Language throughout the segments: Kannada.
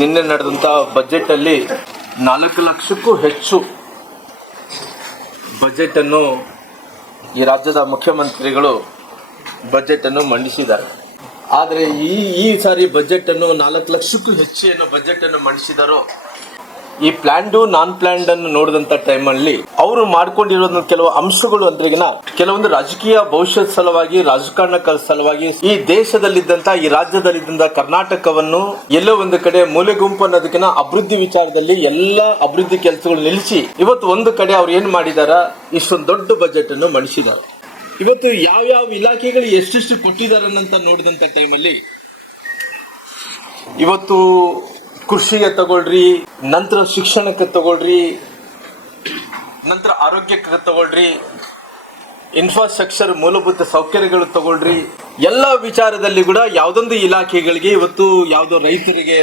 ನಿನ್ನೆ ನಡೆದಂಥ ಬಜೆಟಲ್ಲಿ 4 ಲಕ್ಷಕ್ಕೂ ಹೆಚ್ಚು ಬಜೆಟನ್ನು ಈ ರಾಜ್ಯದ ಮುಖ್ಯಮಂತ್ರಿಗಳು ಬಜೆಟನ್ನು ಮಂಡಿಸಿದ್ದಾರೆ. ಆದರೆ ಈ ಸಾರಿ ಬಜೆಟನ್ನು 4 ಲಕ್ಷಕ್ಕೂ ಹೆಚ್ಚು ಏನೋ ಬಜೆಟನ್ನು ಮಂಡಿಸಿದಾರೋ, ಈ ಪ್ಲಾನ್ಡು ನಾನ್ ಪ್ಲಾನ್ಡ್ ಅನ್ನು ನೋಡಿದಂಥ ಟೈಮಲ್ಲಿ ಅವರು ಮಾಡ್ಕೊಂಡಿರೋ ಕೆಲವು ಅಂಶಗಳು ಅಂದ್ರೆಗಿನ ಕೆಲವೊಂದು ರಾಜಕೀಯ ಭವಿಷ್ಯದ ಸಲುವಾಗಿ, ರಾಜಕಾರಣದ ಸಲುವಾಗಿ ಈ ದೇಶದಲ್ಲಿದ್ದಂಥ, ಈ ರಾಜ್ಯದಲ್ಲಿದ್ದಂಥ ಕರ್ನಾಟಕವನ್ನು ಎಲ್ಲೋ ಒಂದು ಕಡೆ ಮೂಲೆ ಗುಂಪು ಅನ್ನೋದಕ್ಕಿಂತ ಅಭಿವೃದ್ಧಿ ವಿಚಾರದಲ್ಲಿ ಎಲ್ಲ ಅಭಿವೃದ್ಧಿ ಕೆಲಸಗಳು ನಿಲ್ಲಿಸಿ ಇವತ್ತು ಒಂದು ಕಡೆ ಅವ್ರು ಏನ್ ಮಾಡಿದಾರ, ಇಷ್ಟೊಂದು ದೊಡ್ಡ ಬಜೆಟ್ ಅನ್ನು ಮಂಡಿಸಿದ್ದಾರೆ. ಇವತ್ತು ಯಾವ್ಯಾವ ಇಲಾಖೆಗಳು ಎಷ್ಟೆಷ್ಟು ಕೊಟ್ಟಿದ್ದಾರೆ ಅಂತ ನೋಡಿದಂಥ ಟೈಮಲ್ಲಿ ಇವತ್ತು ಕೃಷಿಗೆ ತಗೊಳ್ರಿ, ನಂತರ ಶಿಕ್ಷಣಕ್ಕೆ ತಗೊಳ್ರಿ, ನಂತರ ಆರೋಗ್ಯಕ್ಕೆ ತಗೊಳ್ರಿ, ಇನ್ಫ್ರಾಸ್ಟ್ರಕ್ಚರ್ ಮೂಲಭೂತ ಸೌಕರ್ಯಗಳು ತಗೊಳ್ರಿ, ಎಲ್ಲ ವಿಚಾರದಲ್ಲಿ ಕೂಡ ಯಾವುದೊಂದು ಇಲಾಖೆಗಳಿಗೆ ಇವತ್ತು ಯಾವುದೋ ರೈತರಿಗೆ,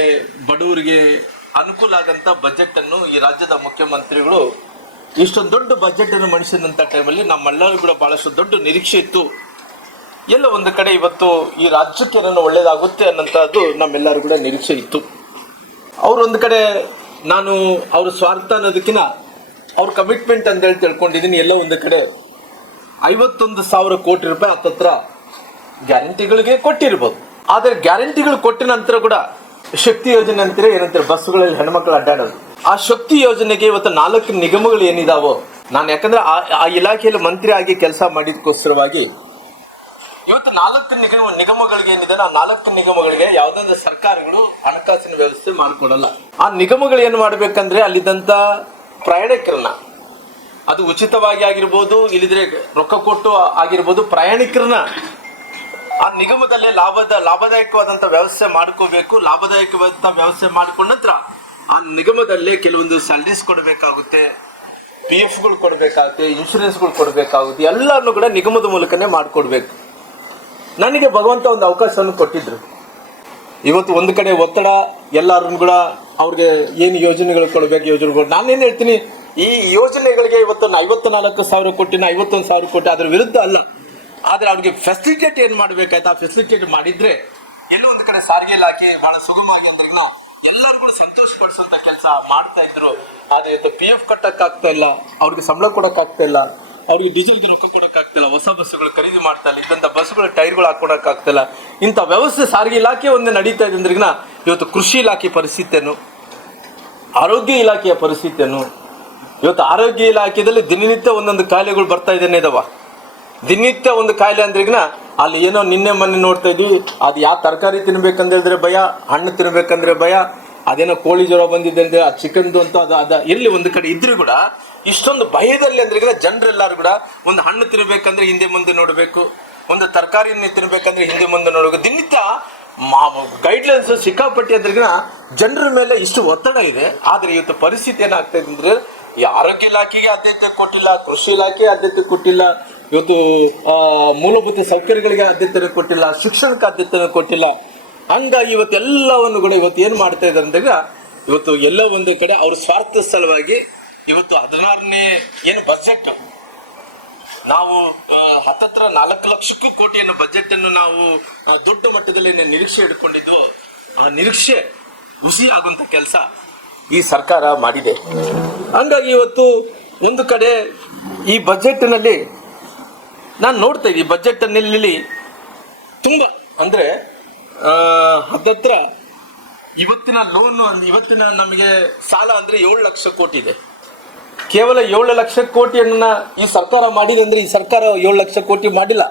ಬಡವರಿಗೆ ಅನುಕೂಲ ಆಗಂತ ಬಜೆಟ್ ಅನ್ನು ಈ ರಾಜ್ಯದ ಮುಖ್ಯಮಂತ್ರಿಗಳು ಇಷ್ಟೊಂದು ದೊಡ್ಡ ಬಜೆಟ್ ಅನ್ನು ಮಂಡಿಸಿದಂತ ಟೈಮಲ್ಲಿ ನಮ್ಮೆಲ್ಲರೂ ಕೂಡ ಬಹಳಷ್ಟು ದೊಡ್ಡ ನಿರೀಕ್ಷೆ ಇತ್ತು. ಎಲ್ಲ ಒಂದು ಕಡೆ ಇವತ್ತು ಈ ರಾಜ್ಯಕ್ಕೆ ಏನೋ ಒಳ್ಳೇದಾಗುತ್ತೆ ಅನ್ನೋಂಥದ್ದು ನಮ್ಮೆಲ್ಲರೂ ಕೂಡ ನಿರೀಕ್ಷೆ ಇತ್ತು. ಅವ್ರು ಒಂದು ಕಡೆ ನಾನು ಅವ್ರ ಸ್ವಾರ್ಥ ಅನ್ನೋದಕ್ಕಿಂತ ಅವ್ರ ಕಮಿಟ್ಮೆಂಟ್ ಅಂತ ಹೇಳಿ ತಿಳ್ಕೊಂಡಿದ್ದೀನಿ. ಎಲ್ಲ ಒಂದು ಕಡೆ 51,000 ಕೋಟಿ ರೂಪಾಯಿ ಹತ್ತತ್ರ ಗ್ಯಾರಂಟಿಗಳಿಗೆ ಕೊಟ್ಟಿರ್ಬೋದು. ಆದರೆ ಗ್ಯಾರಂಟಿಗಳು ಕೊಟ್ಟ ನಂತರ ಕೂಡ ಶಕ್ತಿ ಯೋಜನೆ ಅಂತೀರ ಏನಂತಾರೆ, ಬಸ್ಗಳಲ್ಲಿ ಹೆಣ್ಮಕ್ಳು ಅಡ್ಡಾಡೋದು, ಆ ಶಕ್ತಿ ಯೋಜನೆಗೆ ಇವತ್ತು 4 ನಿಗಮಗಳು ಏನಿದಾವೋ, ನಾನು ಯಾಕಂದ್ರೆ ಆ ಇಲಾಖೆಯಲ್ಲಿ ಮಂತ್ರಿ ಆಗಿ ಕೆಲಸ ಮಾಡಿದಕ್ಕೋಸ್ಕರವಾಗಿ ಇವತ್ತು 4 ನಿಗಮಗಳಿಗೆ ಏನಿದೆ, ಆ 4 ನಿಗಮಗಳಿಗೆ ಯಾವುದೊಂದು ಸರ್ಕಾರಗಳು ಹಣಕಾಸಿನ ವ್ಯವಸ್ಥೆ ಮಾಡಿಕೊಡಲ್ಲ. ಆ ನಿಗಮಗಳು ಏನ್ ಮಾಡ್ಬೇಕಂದ್ರೆ ಅಲ್ಲಿದ್ದಂತ ಪ್ರಯಾಣಿಕರನ್ನ, ಅದು ಉಚಿತವಾಗಿ ಆಗಿರ್ಬೋದು, ಇಲ್ಲಿದ್ರೆ ರೊಕ್ಕ ಕೊಟ್ಟು ಆಗಿರ್ಬೋದು, ಪ್ರಯಾಣಿಕರನ್ನ ಆ ನಿಗಮದಲ್ಲೇ ಲಾಭದಾಯಕವಾದಂತ ವ್ಯವಸ್ಥೆ ಮಾಡ್ಕೋಬೇಕು. ಲಾಭದಾಯಕವಾದಂತ ವ್ಯವಸ್ಥೆ ಮಾಡ್ಕೊಂಡ ನಂತರ ಆ ನಿಗಮದಲ್ಲೇ ಕೆಲವೊಂದು ಸ್ಯಾಲರೀಸ್ ಕೊಡಬೇಕಾಗುತ್ತೆ, PF ಗಳು ಕೊಡಬೇಕಾಗುತ್ತೆ, ಇನ್ಶೂರೆನ್ಸ್ಗಳು ಕೊಡಬೇಕಾಗುತ್ತೆ. ಎಲ್ಲರನ್ನು ಕೂಡ ನಿಗಮದ ಮೂಲಕನೇ ಮಾಡ್ಕೊಡ್ಬೇಕು. ನನಗೆ ಭಗವಂತ ಒಂದು ಅವಕಾಶವನ್ನು ಕೊಟ್ಟಿದ್ರು. ಇವತ್ತು ಒಂದು ಕಡೆ ಒತ್ತಡ, ಎಲ್ಲರನ್ನು ಕೂಡ ಅವ್ರಿಗೆ ಏನು ಯೋಜನೆಗಳು ಕೊಡಬೇಕು, ಯೋಜನೆಗಳು ನಾನೇನು ಹೇಳ್ತೀನಿ, ಈ ಯೋಜನೆಗಳಿಗೆ ಇವತ್ತು 54,000 ಕೋಟಿ, 51,000 ಕೋಟಿ ಅದ್ರ ವಿರುದ್ಧ ಅಲ್ಲ. ಆದ್ರೆ ಅವ್ರಿಗೆ ಫೆಸಿಲಿಟೇಟ್ ಏನ್ ಮಾಡ್ಬೇಕಾಯ್ತು, ಆ ಫೆಸಿಲಿಟೇಟ್ ಮಾಡಿದ್ರೆ ಎಲ್ಲೋ ಒಂದು ಕಡೆ ಸಾರಿಗೆ ಇಲಾಖೆ ಬಹಳ ಸುಗಮವಾಗಿ ಅಂದ್ರೆ ಎಲ್ಲರೂ ಕೂಡ ಸಂತೋಷ ಪಡಿಸುವಂತ ಕೆಲಸ ಮಾಡ್ತಾ ಇದ್ರು. ಆದ್ರೆ ಇವತ್ತು PF ಕಟ್ಟಕ್ ಆಗ್ತಾ ಇಲ್ಲ, ಅವ್ರಿಗೆ ಸಂಬಳ ಕೊಡಕ್ ಆಗ್ತಾ ಇಲ್ಲ, ಅವ್ರಿಗೆ ಡೀಸೆಲ್ಗೆ ರೊಕ್ಕ ಕೊಡಕ್ ಆಗ್ತಿಲ್ಲ, ಹೊಸ ಬಸ್ಸುಗಳು ಖರೀದಿ ಮಾಡ್ತಾ ಇಲ್ಲ, ಇದ್ದಂತ ಬಸ್ಸುಗಳ ಟೈರ್ಗಳು ಹಾಕೊಡಕ್ ಆಗ್ತಿಲ್ಲ. ಇಂಥ ವ್ಯವಸ್ಥೆ ಸಾರಿಗೆ ಇಲಾಖೆ ಒಂದೇ ನಡೀತಾ ಇದೆ ಅಂದ್ರಿಗಿನ ಇವತ್ತು ಕೃಷಿ ಇಲಾಖೆ ಪರಿಸ್ಥಿತಿಯನ್ನು, ಆರೋಗ್ಯ ಇಲಾಖೆಯ ಪರಿಸ್ಥಿತಿಯನ್ನು, ಇವತ್ತು ಆರೋಗ್ಯ ಇಲಾಖೆಯಲ್ಲಿ ದಿನನಿತ್ಯ ಒಂದೊಂದು ಕಾಯಿಲೆಗಳು ಬರ್ತಾ ಇದ್ದೇನೆ ಇದಾವ. ದಿನನಿತ್ಯ ಒಂದು ಕಾಯಿಲೆ ಅಂದ್ರಿಗಿನ ಅಲ್ಲಿ ಏನೋ ನಿನ್ನೆ ಮೊನ್ನೆ ನೋಡ್ತಾ ಇದ್ವಿ, ಅದು ಯಾವ ತರಕಾರಿ ತಿನ್ಬೇಕಂದ್ರೆ ಭಯ, ಹಣ್ಣು ತಿನ್ಬೇಕಂದ್ರೆ ಭಯ, ಅದೇನೋ ಕೋಳಿ ಜ್ವರ ಬಂದಿದೆ ಅಂದ್ರೆ ಆ ಚಿಕನ್ದು ಅಂತ ಅದ ಇರ್ಲಿ ಒಂದು ಕಡೆ ಇದ್ರು ಕೂಡ ಇಷ್ಟೊಂದು ಭಯದಲ್ಲಿ ಅಂದ್ರೆ ಜನರೆಲ್ಲರೂ ಕೂಡ ಒಂದು ಹಣ್ಣು ತಿನ್ಬೇಕಂದ್ರೆ ಹಿಂದೆ ಮುಂದೆ ನೋಡ್ಬೇಕು, ಒಂದು ತರಕಾರಿಯನ್ನು ತಿನ್ಬೇಕಂದ್ರೆ ಹಿಂದೆ ಮುಂದೆ ನೋಡ್ಬೇಕು. ದಿನನಿತ್ಯ ಗೈಡ್ಲೈನ್ಸ್ ಸಿಕ್ಕಾಪಟ್ಟಿ ಅಂದ್ರಿಗಿನ ಜನರ ಮೇಲೆ ಇಷ್ಟು ಒತ್ತಡ ಇದೆ. ಆದ್ರೆ ಇವತ್ತು ಪರಿಸ್ಥಿತಿ ಏನಾಗ್ತಾ ಇದೆ ಅಂದ್ರೆ ಈ ಆರೋಗ್ಯ ಇಲಾಖೆಗೆ ಆದ್ಯತೆ ಕೊಟ್ಟಿಲ್ಲ, ಕೃಷಿ ಇಲಾಖೆ ಆದ್ಯತೆ ಕೊಟ್ಟಿಲ್ಲ, ಇವತ್ತು ಮೂಲಭೂತ ಸೌಕರ್ಯಗಳಿಗೆ ಆದ್ಯತೆ ಕೊಟ್ಟಿಲ್ಲ, ಶಿಕ್ಷಣಕ್ಕೆ ಆದ್ಯತೆ ಕೊಟ್ಟಿಲ್ಲ. ಹಂಗಾಗಿ ಇವತ್ತೆಲ್ಲವನ್ನು ಕೂಡ ಇವತ್ತು ಏನ್ ಮಾಡ್ತಾ ಇದ್ದಾರೆ ಅಂದಾಗ ಇವತ್ತು ಎಲ್ಲ ಒಂದು ಕಡೆ ಅವ್ರ ಸ್ವಾರ್ಥ ಸಲುವಾಗಿ ಇವತ್ತು 16ನೇ ಏನು ಬಜೆಟ್ ನಾವು ಹತ್ತತ್ರ 4 ಲಕ್ಷಕ್ಕೂ ಕೋಟಿಯನ್ನು ಬಜೆಟ್ ಅನ್ನು ನಾವು ದೊಡ್ಡ ಮಟ್ಟದಲ್ಲಿ ನಿರೀಕ್ಷೆ ಇಟ್ಕೊಂಡಿದ್ದು, ಆ ನಿರೀಕ್ಷೆ ಹುಸಿ ಆಗುವಂತ ಕೆಲಸ ಈ ಸರ್ಕಾರ ಮಾಡಿದೆ. ಹಂಗಾಗಿ ಇವತ್ತು ಒಂದು ಕಡೆ ಈ ಬಜೆಟ್ ನಲ್ಲಿ ನಾನು ನೋಡ್ತಾ ಇದ್ದೀನಿ, ಬಜೆಟ್ ನಲ್ಲಿ ತುಂಬಾ ಅಂದ್ರೆ ಹತ್ತತ್ರ ಇವತ್ತಿನ ಲೋನ್, ಇವತ್ತಿನ ನಮಗೆ ಸಾಲ ಅಂದ್ರೆ 7 ಲಕ್ಷ ಕೋಟಿ ಇದೆ. ಕೇವಲ 7 ಲಕ್ಷ ಕೋಟಿಯನ್ನ ಈ ಸರ್ಕಾರ ಮಾಡಿದೆ ಅಂದ್ರೆ ಈ ಸರ್ಕಾರ 7 ಲಕ್ಷ ಕೋಟಿ ಮಾಡಿಲ್ಲ.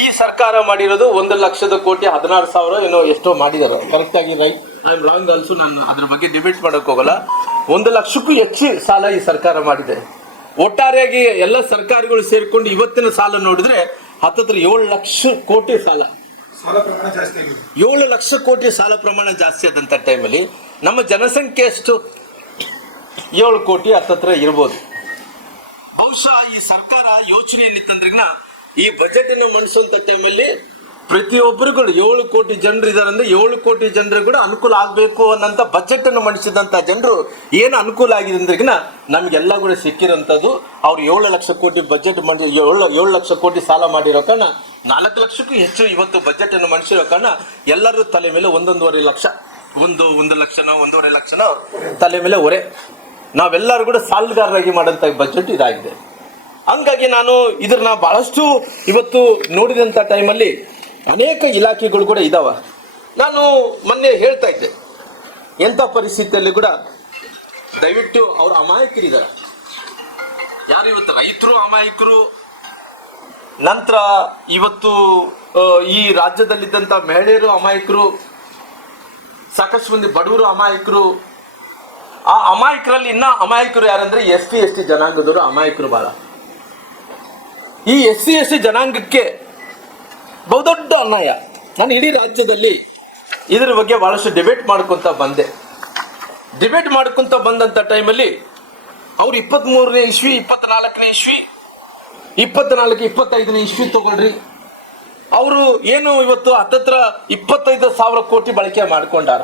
ಈ ಸರ್ಕಾರ ಮಾಡಿರೋದು 1 ಲಕ್ಷದ ಕೋಟಿ 16,000 ಏನೋ ಎಷ್ಟೋ ಮಾಡಿದ್ದಾರೆ. ಕರೆಕ್ಟ್ ಆಗಿ right, I am wrong also. ನಾನು ಅದ್ರ ಬಗ್ಗೆ ಡಿಬೇಟ್ ಮಾಡಕ್ ಹೋಗಲ್ಲ. 1 ಲಕ್ಷಕ್ಕೂ ಹೆಚ್ಚು ಸಾಲ ಈ ಸರ್ಕಾರ ಮಾಡಿದೆ. ಒಟ್ಟಾರೆಯಾಗಿ ಎಲ್ಲ ಸರ್ಕಾರಗಳು ಸೇರ್ಕೊಂಡು ಇವತ್ತಿನ ಸಾಲ ನೋಡಿದ್ರೆ ಹತ್ತತ್ರ 7 ಲಕ್ಷ ಕೋಟಿ ಸಾಲ ಪ್ರಮಾಣ ಜಾಸ್ತಿ ಆಗಿದೆ. 7 ಲಕ್ಷ ಕೋಟಿ ಸಾಲ ಪ್ರಮಾಣ ಜಾಸ್ತಿ ಆದಂತ ಟೈಮಲ್ಲಿ ನಮ್ಮ ಜನಸಂಖ್ಯೆ ಎಷ್ಟು 7 ಕೋಟಿ ಹತ್ತತ್ರ ಇರ್ಬೋದು. ಬಹುಶಃ ಈ ಸರ್ಕಾರ ಯೋಚನೆಯಲ್ಲಿ ತಂದ್ರಿಗಿನ ಈ ಬಜೆಟ್ ಅನ್ನು ಮಂಡಿಸುವಂತ ಟೈಮಲ್ಲಿ ಪ್ರತಿಯೊಬ್ಬರಿಗೂ 7 ಕೋಟಿ ಜನರು ಇದಾರೆ ಅಂದ್ರೆ 7 ಕೋಟಿ ಜನರು ಕೂಡ ಅನುಕೂಲ ಆಗ್ಬೇಕು ಅನ್ನಂತ ಬಜೆಟ್ ಅನ್ನು ಮಂಡಿಸಿದಂತ ಜನರು ಏನು ಅನುಕೂಲ ಆಗಿದೆ ಅಂದ್ರಿಗಿನ ನಮ್ಗೆಲ್ಲ ಕೂಡ ಸಿಕ್ಕಿರೋಂಥದ್ದು. ಅವ್ರು 7 ಲಕ್ಷ ಕೋಟಿ ಬಜೆಟ್ ಮಂಡಿ 7 ಲಕ್ಷ ಕೋಟಿ ಸಾಲ ಮಾಡಿರೋ ಕಾರಣ 4 ಲಕ್ಷಕ್ಕೂ ಹೆಚ್ಚು ಇವತ್ತು ಬಜೆಟ್ ಅನ್ನು ಮಂಡಿಸಿರೋ ಕಾರಣ ಎಲ್ಲರೂ ತಲೆ ಮೇಲೆ 1.5 ಲಕ್ಷ ಒಂದು ಲಕ್ಷನೋ 1.5 ಲಕ್ಷನೋ ತಲೆ ಮೇಲೆ ಹೊರೆ. ನಾವೆಲ್ಲರೂ ಕೂಡ ಸಾಲಗಾರರಾಗಿ ಮಾಡೋಂಥ ಬಜೆಟ್ ಇದಾಗಿದೆ. ಹಂಗಾಗಿ ನಾನು ಇದನ್ನ ಬಹಳಷ್ಟು ಇವತ್ತು ನೋಡಿದಂಥ ಟೈಮಲ್ಲಿ ಅನೇಕ ಇಲಾಖೆಗಳು ಕೂಡ ಇದಾವ. ನಾನು ಮೊನ್ನೆ ಹೇಳ್ತಾ ಇದ್ದೆ, ಎಂಥ ಪರಿಸ್ಥಿತಿಯಲ್ಲಿ ಕೂಡ ದಯವಿಟ್ಟು ಅವರು ಅಮಾಯಕರಿದ್ದಾರೆ. ಯಾರು ಇವತ್ತು ರೈತರು ಅಮಾಯಕರು, ನಂತರ ಇವತ್ತು ಈ ರಾಜ್ಯದಲ್ಲಿದ್ದಂಥ ಮಹಿಳೆಯರು ಅಮಾಯಕರು, ಸಾಕಷ್ಟು ಮಂದಿ ಬಡವರು ಅಮಾಯಕರು. ಆ ಅಮಾಯಕರಲ್ಲಿ ಇನ್ನ ಅಮಾಯಕರು ಯಾರಂದ್ರೆ ST ಜನಾಂಗದವರು ಅಮಾಯಕರು ಬಹಳ. ಈ SC ಜನಾಂಗಕ್ಕೆ ಬಹುದೊಡ್ಡ ಅನ್ಯಾಯ. ನಾನು ಇಡೀ ರಾಜ್ಯದಲ್ಲಿ ಇದರ ಬಗ್ಗೆ ಬಹಳಷ್ಟು ಡಿಬೇಟ್ ಮಾಡ್ಕೊಂತ ಬಂದೆ. ಡಿಬೇಟ್ ಮಾಡ್ಕೊಂತ ಬಂದಂತ ಟೈಮಲ್ಲಿ ಅವ್ರು 23ನೇ ಇಸ್ವಿ, 24ನೇ ಇಸ್ವಿ, 24, 25ನೇ ಇಸ್ವಿ ತಗೊಳ್ರಿ, ಅವರು ಏನು ಇವತ್ತು ಹತ್ತತ್ರ 25,000 ಕೋಟಿ ಬಳಕೆ ಮಾಡ್ಕೊಂಡಾರ.